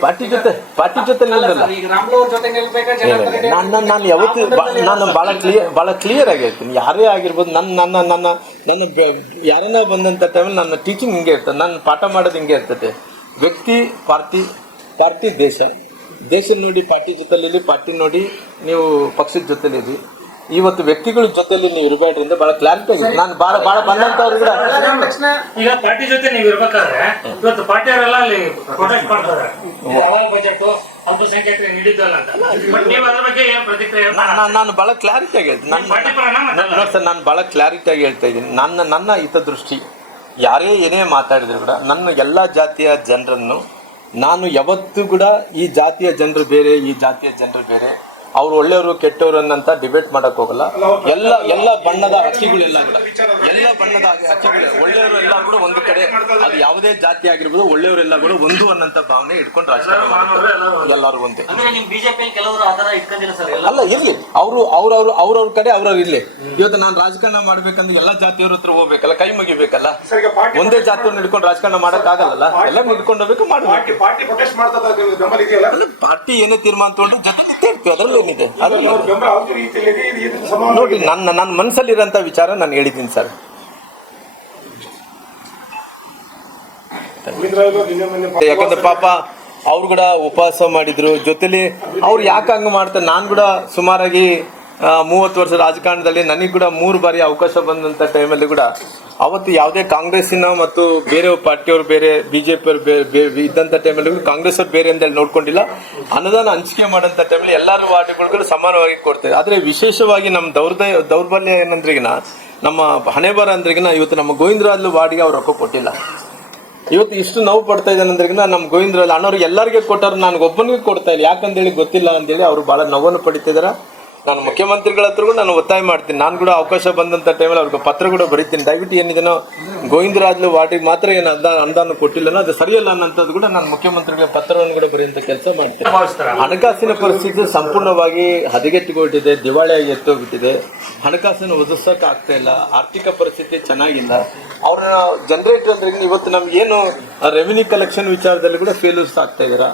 ಪಾರ್ಟಿ ಜೊತೆ ನಿಲ್ಲಲ್ಲ. ನಾನು ಯಾವತ್ತು ನಾನು ಬಹಳ ಕ್ಲಿಯರ್ ಆಗಿ ಹೇಳ್ತೀನಿ. ಯಾರೇ ಆಗಿರ್ಬೋದು, ನನ್ನ ಯಾರನ್ನ ಬಂದಂತ ಟೈಮಲ್ಲಿ ನನ್ನ ಟೀಚಿಂಗ್ ಹಿಂಗೆ ಇರ್ತದೆ, ನನ್ನ ಪಾಠ ಮಾಡೋದು ಹಿಂಗೆ ಇರ್ತದೆ. ವ್ಯಕ್ತಿ, ಪಾರ್ಟಿ ದೇಶ ನೋಡಿ ಪಾರ್ಟಿ ಜೊತೆಲಿ, ಪಾರ್ಟಿ ನೋಡಿ ನೀವು ಪಕ್ಷದ ಜೊತೆಲಿ. ಇವತ್ತು ವ್ಯಕ್ತಿಗಳ ಜೊತೆಲಿ ನೀವು ಇರಬೇಡ್ರಿ ಅಂತ ಬಹಳ ಕ್ಲಾರಿಟಿ ಆಗಿದೆ. ನಾನು ಬಹಳ ಬಂದಂತವ್ರು ಕೂಡ ಈಗ ಪಾರ್ಟಿ ಜೊತೆ ನೀವು ಇರ್ಬೇಕಾದ್ರೆ ಇವತ್ತು ಪಾರ್ಟಿಯವರೆಲ್ಲ ಅಲ್ಲಿ ಪ್ರೊಟೆಸ್ಟ್ ಮಾಡ್ತಾರೆ, ಅಲ್ಪಸಂಖ್ಯಾತರಿಗೆ ನೀಡಿದ್ದಲ್ಲ ಅಂತ. ಬಟ್ ನೀವು ಅದ್ರ ಬಗ್ಗೆ ಏನು ಪ್ರತಿಕ್ರಿಯೆ? ನಾನು ಬಹಳ ಕ್ಲಾರಿಟಿ ಆಗಿ ಹೇಳ್ತೀನಿ. ನಾನು ಬಹಳ ಕ್ಲಾರಿಟಿ ಆಗಿ ಹೇಳ್ತಾ ಇದ್ದೀನಿ. ನನ್ನ ಹಿತದೃಷ್ಟಿ ಯಾರೇ ಏನೇ ಮಾತಾಡಿದ್ರು ಕೂಡ ನನ್ನ ಎಲ್ಲ ಜಾತಿಯ ಜನರನ್ನು ನಾನು ಯಾವತ್ತೂ ಕೂಡ ಈ ಜಾತಿಯ ಜನರು ಬೇರೆ, ಈ ಜಾತಿಯ ಜನರು ಬೇರೆ, ಅವ್ರು ಒಳ್ಳೆಯವರು ಕೆಟ್ಟವರು ಅನ್ನಂತ ಡಿಬೇಟ್ ಮಾಡಕ್ ಹೋಗಲ್ಲ. ಎಲ್ಲ ಬಣ್ಣದ ಹಕ್ಕಿಗಳೆಲ್ಲ ಕೂಡ ಒಳ್ಳೆಯವರು ಎಲ್ಲ ಕೂಡ ಒಂದು ಕಡೆ, ಅದು ಯಾವುದೇ ಜಾತಿ ಆಗಿರ್ಬೋದು, ಒಳ್ಳೆಯವರೆಲ್ಲ ಕೂಡ ಒಂದು ಅನ್ನಂತ ಭಾವನೆ ಇಟ್ಕೊಂಡು ರಾಜಕಾರಣ ಮಾಡ್ತಾರೆ. ಎಲ್ಲರೂ ಒಂದೇ ಅಲ್ಲ, ಇರ್ಲಿ ಅವ್ರವ್ರ ಕಡೆ ಅವ್ರವ್ರು ಇರ್ಲಿ. ಇವತ್ತು ನಾನು ರಾಜಕಾರಣ ಮಾಡ್ಬೇಕಂದ್ರೆ ಎಲ್ಲ ಜಾತಿಯವ್ರ ಹತ್ರ ಹೋಗ್ಬೇಕಲ್ಲ, ಕೈ ಮುಗಿಬೇಕಲ್ಲ. ಒಂದೇ ಜಾತಿಯವ್ರನ್ನ ಹಿಡ್ಕೊಂಡು ರಾಜಕಾರಣ ಮಾಡಕ್ ಆಗಲ್ಲ. ಎಲ್ಲ ಹಿಡ್ಕೊಂಡು ಹೋಗ್ಬೇಕು, ಮಾಡ್ಬೇಕು. ಪಾರ್ಟಿ ಏನೇ ತೀರ್ಮಾನ ತಗೊಂಡು ಜೊತೆ ಇರ್ತೀವಿ, ಅದರಲ್ಲಿ ಏನಿದೆ ನೋಡಿ. ನನ್ನ ಮನಸ್ಸಲ್ಲಿರೋಂಥ ವಿಚಾರ ನಾನು ಹೇಳಿದ್ದೀನಿ ಸರ್. ಯಾಕಂದ್ರೆ ಪಾಪ ಅವ್ರು ಕೂಡ ಉಪವಾಸ ಮಾಡಿದ್ರು ಜೊತೆಲಿ. ಅವ್ರು ಯಾಕೆ ಹಂಗ ಮಾಡ್ತಾರೆ? ನಾನು ಕೂಡ ಸುಮಾರಾಗಿ 30 ವರ್ಷ ರಾಜಕಾರಣದಲ್ಲಿ ನನಗೆ ಕೂಡ 3 ಬಾರಿ ಅವಕಾಶ ಬಂದಂತ ಟೈಮಲ್ಲಿ ಕೂಡ ಅವತ್ತು ಯಾವುದೇ ಕಾಂಗ್ರೆಸ್ಸಿನ ಮತ್ತು ಬೇರೆ ಪಾರ್ಟಿಯವರು ಬೇರೆ, ಬಿಜೆಪಿ ಅವರು ಬೇರೆ ಇದ್ದಂಥ ಟೈಮಲ್ಲಿ ಕಾಂಗ್ರೆಸ್ ಅವ್ರು ಬೇರೆ ಅಂತೇಳಿ ನೋಡ್ಕೊಂಡಿಲ್ಲ. ಅನುದಾನ ಹಂಚಿಕೆ ಮಾಡೋಂಥ ಟೈಮಲ್ಲಿ ಎಲ್ಲರೂ ವಾರ್ಡ್ಗಳು ಸಮಾನವಾಗಿ ಕೊಡ್ತೇವೆ. ಆದರೆ ವಿಶೇಷವಾಗಿ ನಮ್ಮ ದೌರ್ಬಲ್ಯ ಏನಂದ್ರಿಗಿನ, ನಮ್ಮ ಹಣೆ ಬರ ಅಂದ್ರಿಗಿನ ಇವತ್ತು ನಮ್ಮ ಗೋವಿಂದರಾಜ್ ವಾರ್ಡ್ಗೆ ಅವ್ರು ರೊಕ್ಕ ಕೊಟ್ಟಿಲ್ಲ. ಇವತ್ತು ಇಷ್ಟು ನೋವು ಪಡ್ತಾ ಇದ್ದಾನೆ ಅಂದ್ರಿಗಿನ ನಮ್ಮ ಗೋವಿಂದರಾಜ್ ಅಣ್ಣವ್ರಿಗೆ ಎಲ್ಲರಿಗೆ ಕೊಟ್ಟರು, ನನಗೆ ಒಬ್ಬನಿಗೆ ಕೊಡ್ತಾ ಇಲ್ಲ. ಯಾಕಂದೇಳಿ ಗೊತ್ತಿಲ್ಲ ಅಂತೇಳಿ ಅವರು ಭಾಳ ನೋವನ್ನು ಪಡಿತಿದ್ದಾರೆ. ನಾನು ಮುಖ್ಯಮಂತ್ರಿಗಳ ಹತ್ರ ಕೂಡ ನಾನು ಒತ್ತಾಯ ಮಾಡ್ತೀನಿ. ನಾನು ಕೂಡ ಅವಕಾಶ ಬಂದಂಥ ಟೈಮಲ್ಲಿ ಅವ್ರಿಗೆ ಪತ್ರ ಕೂಡ ಬರೀತೀನಿ. ದಯವಿಟ್ಟು ಏನಿದೆನೋ ಗೋವಿಂದರಾಜ್ ವಾರ್ಡಿಗೆ ಮಾತ್ರ ಏನು ಅನುದಾನ ಕೊಟ್ಟಿಲ್ಲ, ಅದು ಸರಿಯಲ್ಲ ಅನ್ನೋಂಥದ್ದು ಕೂಡ ನಾನು ಮುಖ್ಯಮಂತ್ರಿಗಳ ಪತ್ರವನ್ನು ಕೂಡ ಬರೆಯುವಂಥ ಕೆಲಸ ಮಾಡ್ತೀನಿ. ಹಣಕಾಸಿನ ಪರಿಸ್ಥಿತಿ ಸಂಪೂರ್ಣವಾಗಿ ಹದಗೆಟ್ಟುಕೊಂಡಿದೆ, ದಿವಾಳಿಯಾಗಿ ಎತ್ತೋಗ್ಬಿಟ್ಟಿದೆ. ಹಣಕಾಸನ್ನು ಒದಗಿಸೋಕೆ ಆಗ್ತಾ ಇಲ್ಲ, ಆರ್ಥಿಕ ಪರಿಸ್ಥಿತಿ ಚೆನ್ನಾಗಿಲ್ಲ. ಅವ್ರನ್ನ ಜನರೇಟ್ ಅಂದ್ರೆ ಇವತ್ತು ನಮ್ಗೇನು ರೆವಿನ್ಯೂ ಕಲೆಕ್ಷನ್ ವಿಚಾರದಲ್ಲಿ ಕೂಡ ಫೇಲ್ಯೂರ್ಸ್ ಆಗ್ತಾ ಇದಾರ.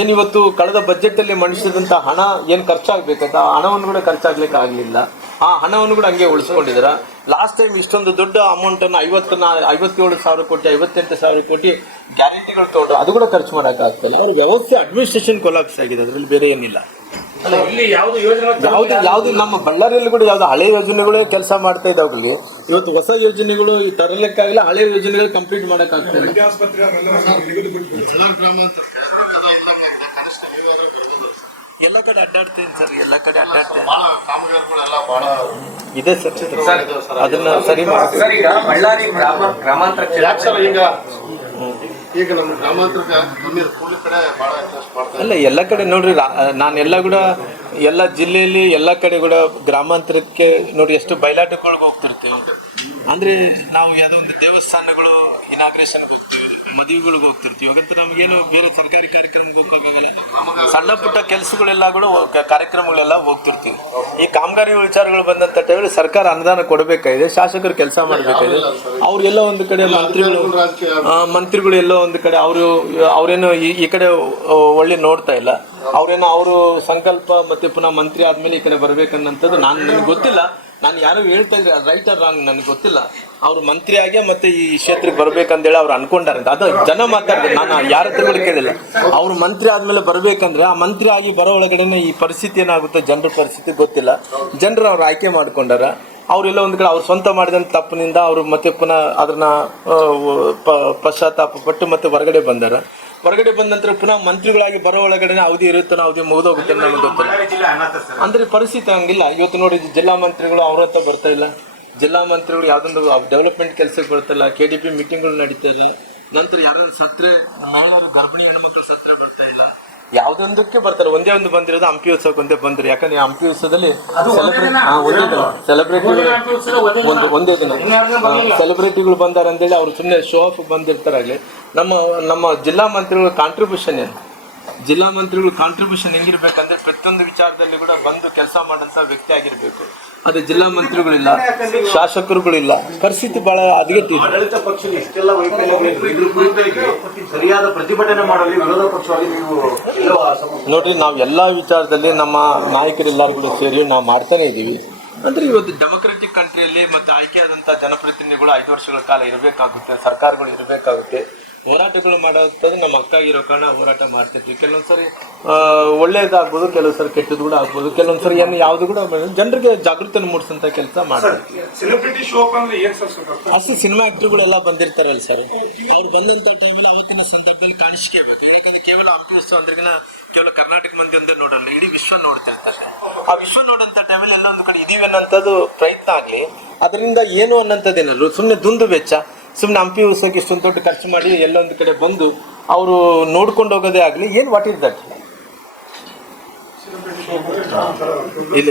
ಏನು ಇವತ್ತು ಕಳೆದ ಬಜೆಟ್ ಅಲ್ಲಿ ಮಂಡಿಸಿದಂತ ಹಣ ಏನು ಖರ್ಚಾಗಬೇಕಂತ ಆ ಹಣವನ್ನು ಕೂಡ ಖರ್ಚಾಗ್ಲಿಕ್ಕೆ ಆಗಲಿಲ್ಲ. ಆ ಹಣವನ್ನು ಕೂಡ ಹಂಗೆ ಉಳಿಸ್ಕೊಂಡಿದಾರ. ಲಾಸ್ಟ್ ಟೈಮ್ ಇಷ್ಟೊಂದು ದೊಡ್ಡ ಅಮೌಂಟ್ ಅನ್ನು 57,000 ಕೋಟಿ 58,000 ಕೋಟಿ ಗ್ಯಾರಂಟಿಗಳು ತಗೊಂಡ್ರು, ಅದು ಕೂಡ ಖರ್ಚು ಮಾಡಕ್ ಆಗ್ತಿಲ್ಲ. ಅವ್ರ ವ್ಯವಸ್ಥೆ ಅಡ್ಮಿನಿಸ್ಟ್ರೇಷನ್ ಕೊಲಾಪ್ಸ್ ಆಗಿದೆ, ಅದ್ರಲ್ಲಿ ಬೇರೆ ಏನಿಲ್ಲ. ಇಲ್ಲಿ ಯಾವ್ದು ಯೋಜನೆ ಯಾವ್ದು ನಮ್ಮ ಬಳ್ಳಾರಿಯಲ್ಲಿ ಕೂಡ ಯಾವ್ದು ಹಳೆ ಯೋಜನೆಗಳು ಕೆಲಸ ಮಾಡ್ತಾ ಇದ್ದಾವಲ್ಲಿ ಇವತ್ತು ಹೊಸ ಯೋಜನೆಗಳು ಈ ತರಲಿಕ್ಕಾಗಲ್ಲ, ಹಳೆ ಯೋಜನೆಗಳು ಕಂಪ್ಲೀಟ್ ಮಾಡಕ್ಕಾಗ್ತದೆ. ಎಲ್ಲ ಕಡೆ ಅಡ್ಡಾಡ್ತೇನೆ ಸರ್, ಎಲ್ಲ ಕಡೆ ಅಡ್ಡಾಡ್ತೇನೆ ಇದೆ ಸರ್, ಅದನ್ನ ಸರಿ ಮಾಡಿ. ಸರ್, ಈಗ ಬಳ್ಳಾರಿ ಗ್ರಾಮಾಂತರ ಈಗ ನಮ್ಮ ಗ್ರಾಮಾಂತರಕ್ಕೆ ಕೂಲಿ ಕಡೆ ಬಹಳ ಇಂಟ್ರೆಸ್ಟ್ ಮಾಡ್ತಾರೆ. ಅಲ್ಲ ಎಲ್ಲ ಕಡೆ ನೋಡ್ರಿ, ನಾನೆಲ್ಲ ಕೂಡ ಎಲ್ಲ ಜಿಲ್ಲೆಯಲ್ಲಿ ಎಲ್ಲ ಕಡೆ ಕೂಡ ಗ್ರಾಮಾಂತರಕ್ಕೆ ನೋಡಿ ಎಷ್ಟು ಬಯಲಾಟಗಳಿಗೆ ಹೋಗ್ತಿರ್ತೀವಿ. ಅಂದ್ರೆ ನಾವು ಯಾವುದೋ ಒಂದು ದೇವಸ್ಥಾನಗಳು ಇನಾಗ್ರೇಷನ್ಗೆ ಹೋಗ್ತೀವಿ, ಮದುವೆಗಳಿಗೆ ಹೋಗ್ತಿರ್ತೀವಿ. ಹಾಗಂತ ನಮಗೇನು ಬೇರೆ ಸರ್ಕಾರಿ ಕಾರ್ಯಕ್ರಮಕ್ಕೆ ಹೋಗೋಕ್ಕಾಗಲ್ಲ. ಸಣ್ಣ ಪುಟ್ಟ ಕೆಲಸಗಳೆಲ್ಲ ಕೂಡ ಕಾರ್ಯಕ್ರಮಗಳೆಲ್ಲ ಹೋಗ್ತಿರ್ತೀವಿ. ಈ ಕಾಮಗಾರಿ ವಿಚಾರಗಳು ಬಂದಂತ ಟೈಮಲ್ಲಿ ಸರ್ಕಾರ ಅನುದಾನ ಕೊಡಬೇಕಾಗಿದೆ, ಶಾಸಕರು ಕೆಲಸ ಮಾಡಬೇಕಾಗಿದೆ. ಅವ್ರಿಗೆಲ್ಲ ಒಂದು ಕಡೆ ಮಂತ್ರಿಗಳು ಎಲ್ಲೋ ಒಂದು ಕಡೆ ಅವ್ರೇನು ಈ ಕಡೆ ಒಳ್ಳೆ ನೋಡ್ತಾ ಇಲ್ಲ. ಅವ್ರೇನೋ ಅವರು ಸಂಕಲ್ಪ ಮತ್ತೆ ಪುನಃ ಮಂತ್ರಿ ಆದ್ಮೇಲೆ ಈ ಕಡೆ ಬರ್ಬೇಕನ್ನಂಥದ್ದು ನನಗೆ ಗೊತ್ತಿಲ್ಲ. ನಾನು ಯಾರು ಹೇಳ್ತಾ ಇದ್ರೆ ರೈಟ್ ಆರ್ ರಾಂಗ್ ನನಗೆ ಗೊತ್ತಿಲ್ಲ. ಅವ್ರು ಮಂತ್ರಿ ಆಗಿ ಮತ್ತೆ ಈ ಕ್ಷೇತ್ರಕ್ಕೆ ಬರ್ಬೇಕಂದೇಳಿ ಅವ್ರು ಅನ್ಕೊಂಡಾರಂತ, ಅದು ಜನ ಮಾತಾಡಿದ್ರು, ನಾನು ಯಾರ ಹತ್ರ ಕೇಳಿಲ್ಲ. ಅವ್ರು ಮಂತ್ರಿ ಆದ್ಮೇಲೆ ಬರ್ಬೇಕಂದ್ರೆ ಆ ಮಂತ್ರಿ ಆಗಿ ಬರೋ ಒಳಗಡೆನೆ ಈ ಪರಿಸ್ಥಿತಿ ಏನಾಗುತ್ತೆ, ಜನರ ಪರಿಸ್ಥಿತಿ ಗೊತ್ತಿಲ್ಲ. ಜನರು ಅವ್ರು ಆಯ್ಕೆ ಮಾಡ್ಕೊಂಡಾರ. ಅವರೆಲ್ಲ ಒಂದು ಕಡೆ ಅವ್ರು ಸ್ವಂತ ಮಾಡಿದಂಥ ತಪ್ಪಿನಿಂದ ಅವರು ಮತ್ತೆ ಪುನಃ ಅದನ್ನ ಪಶ್ಚಾತ್ತಾಪ ಪಟ್ಟು ಮತ್ತೆ ಹೊರಗಡೆ ಬಂದಾರ. ಹೊರಗಡೆ ಬಂದ ನಂತರ ಪುನಃ ಮಂತ್ರಿಗಳಾಗಿ ಬರೋ ಒಳಗಡೆ ಅವಧಿ ಇರುತ್ತೋ ಅವಧಿ ಮುಗಿದೋಗುತ್ತೆ ನಮಗೆ ಗೊತ್ತಿಲ್ಲ. ಅಂದ್ರೆ ಪರಿಸ್ಥಿತಿ ಹಂಗಿಲ್ಲ. ಇವತ್ತು ನೋಡಿ, ಜಿಲ್ಲಾ ಮಂತ್ರಿಗಳು ಅವ್ರ ಹತ್ರ ಬರ್ತಾ ಇಲ್ಲ. ಜಿಲ್ಲಾ ಮಂತ್ರಿಗಳು ಯಾವ್ದೊಂದು ಡೆವಲಪ್ಮೆಂಟ್ ಕೆಲಸಕ್ಕೆ ಬರ್ತಿಲ್ಲ. KDP ಮೀಟಿಂಗ್ಗಳು ನಡೀತಾ ಇದೆ. ನಂತರ ಯಾರನ್ನ ಸತ್ರೆ, ಮಹಿಳೆಯರು ಗರ್ಭಿಣಿ ಹೆಣ್ಮಕ್ಳು ಸತ್ರೆ ಬರ್ತಾ ಇಲ್ಲ. ಯಾವ್ದೊಂದಕ್ಕೆ ಬರ್ತಾರೆ. ಒಂದೇ ಒಂದು ಬಂದಿರೋದು ಹಂಪಿ ಉತ್ಸವಕ್ಕೆ ಒಂದೇ ಬಂದ್ರು. ಯಾಕಂದ್ರೆ ಹಂಪಿ ಉತ್ಸವದಲ್ಲಿ ಒಂದೇ ದಿನ ಸೆಲೆಬ್ರಿಟಿಗಳು ಬಂದಾರ ಅಂತೇಳಿ ಅವ್ರು ಸುಮ್ಮನೆ ಶೋ ಆಫ್ ಬಂದಿರ್ತಾರಾಗ್ಲಿ. ನಮ್ಮ ಜಿಲ್ಲಾ ಮಂತ್ರಿಗಳ ಕಾಂಟ್ರಿಬ್ಯೂಷನ್ ಏನು, ಜಿಲ್ಲಾ ಮಂತ್ರಿಗಳು ಕಾಂಟ್ರಿಬ್ಯೂಷನ್ ಹೆಂಗಿರ್ಬೇಕಂದ್ರೆ ಪ್ರತಿಯೊಂದು ವಿಚಾರದಲ್ಲಿ ಕೂಡ ಬಂದು ಕೆಲಸ ಮಾಡೋಂಥ ವ್ಯಕ್ತಿ ಆಗಿರ್ಬೇಕು. ಅದು ಜಿಲ್ಲಾ ಮಂತ್ರಿಗಳಿಲ್ಲ, ಶಾಸಕರುಗಳಿಲ್ಲ. ಪರಿಸ್ಥಿತಿ ಬಹಳ ಹದಗೆಟ್ಟಿದೆ. ಆಡಳಿತ ಪಕ್ಷದ ಇಷ್ಟೆಲ್ಲ ವೈಫಲ್ಯಗಳಿದ್ರು, ಇದ್ರ ಕುರಿತಾಗಿ ಸರಿಯಾದ ಪ್ರತಿಭಟನೆ ಮಾಡಲಿ ವಿರೋಧ ಪಕ್ಷವಾಗಿ ನೀವು ನೋಡ್ರಿ, ನಾವು ಎಲ್ಲಾ ವಿಚಾರದಲ್ಲಿ ನಮ್ಮ ನಾಯಕರೆಲ್ಲರೂ ಕೂಡ ಸೇರಿ ನಾವು ಮಾಡ್ತಾನೆ ಇದೀವಿ. ಅಂದ್ರೆ ಇವತ್ತು ಡೆಮೊಕ್ರೆಟಿಕ್ ಕಂಟ್ರಿಯಲ್ಲಿ ಮತ್ತೆ ಆಯ್ಕೆಯಾದಂತಹ ಜನಪ್ರತಿನಿಧಿಗಳು 5 ವರ್ಷಗಳ ಕಾಲ ಇರಬೇಕಾಗುತ್ತೆ, ಸರ್ಕಾರಗಳು ಇರಬೇಕಾಗುತ್ತೆ. ಹೋರಾಟಗಳು ಮಾಡೋದು ನಮ್ಮ ಅಕ್ಕ ಇರೋ ಕಾರಣ ಹೋರಾಟ ಮಾಡ್ತಿರ್ತೀವಿ. ಕೆಲವೊಂದ್ಸರಿ ಒಳ್ಳೇದಾಗ್ಬೋದು, ಕೆಲವೊಂದ್ಸರಿ ಕೆಟ್ಟದ್ದು ಕೂಡ ಆಗ್ಬೋದು, ಕೆಲವೊಂದ್ಸರಿ ಏನು ಯಾವ್ದು ಕೂಡ ಜನರಿಗೆ ಜಾಗೃತಿಯನ್ನು ಮೂಡಿಸಂತ ಕೆಲಸ ಮಾಡ್ತೀವಿ. ಅಷ್ಟು ಸಿನಿಮಾ ಆಕ್ಟರ್ಗಳೆಲ್ಲ ಬಂದಿರ್ತಾರಲ್ಲ ಸರ್, ಅವ್ರು ಬಂದಂತ ಟೈಮಲ್ಲಿ ಅವತ್ತಿನ ಸಂದರ್ಭದಲ್ಲಿ ಕಾಣಿಸ್ಕೆ ಬೇಕು. ಯಾಕಂದ್ರೆ ಕೇವಲ ಹಂಪಿ ಉತ್ಸವ ಅಂದ್ರೆ ಕೇವಲ ಕರ್ನಾಟಕ ಮಂದಿ ಒಂದೇ ನೋಡಲ್ಲ, ಇಡೀ ವಿಶ್ವ ನೋಡ್ತಾ ಇರ್ತಾರೆ. ಆ ವಿಶ್ವ ನೋಡಂತ ಟೈಮಲ್ಲಿ ಎಲ್ಲ ಒಂದು ಕಡೆ ಇದೀವಿ ಅನ್ನೋಂಥದ್ದು ಪ್ರಯತ್ನ ಆಗ್ಲಿ. ಅದರಿಂದ ಏನು ಅನ್ನೋಂಥದ್ದೇನಲ್ಲ, ಸುಮ್ಮನೆ ದುಂದು ವೆಚ್ಚ. ಸುಮ್ಮನೆ ಹಂಪಿ ಉತ್ಸವಕ್ಕೆ ಇಷ್ಟೊಂದು ದೊಡ್ಡ ಖರ್ಚು ಮಾಡಿ ಎಲ್ಲೊಂದು ಕಡೆ ಬಂದು ಅವರು ನೋಡ್ಕೊಂಡು ಹೋಗೋದೇ ಆಗಲಿ. ಏನು ವಾಟ್ ಇಸ್ ದಟ್? ಇಲ್ಲ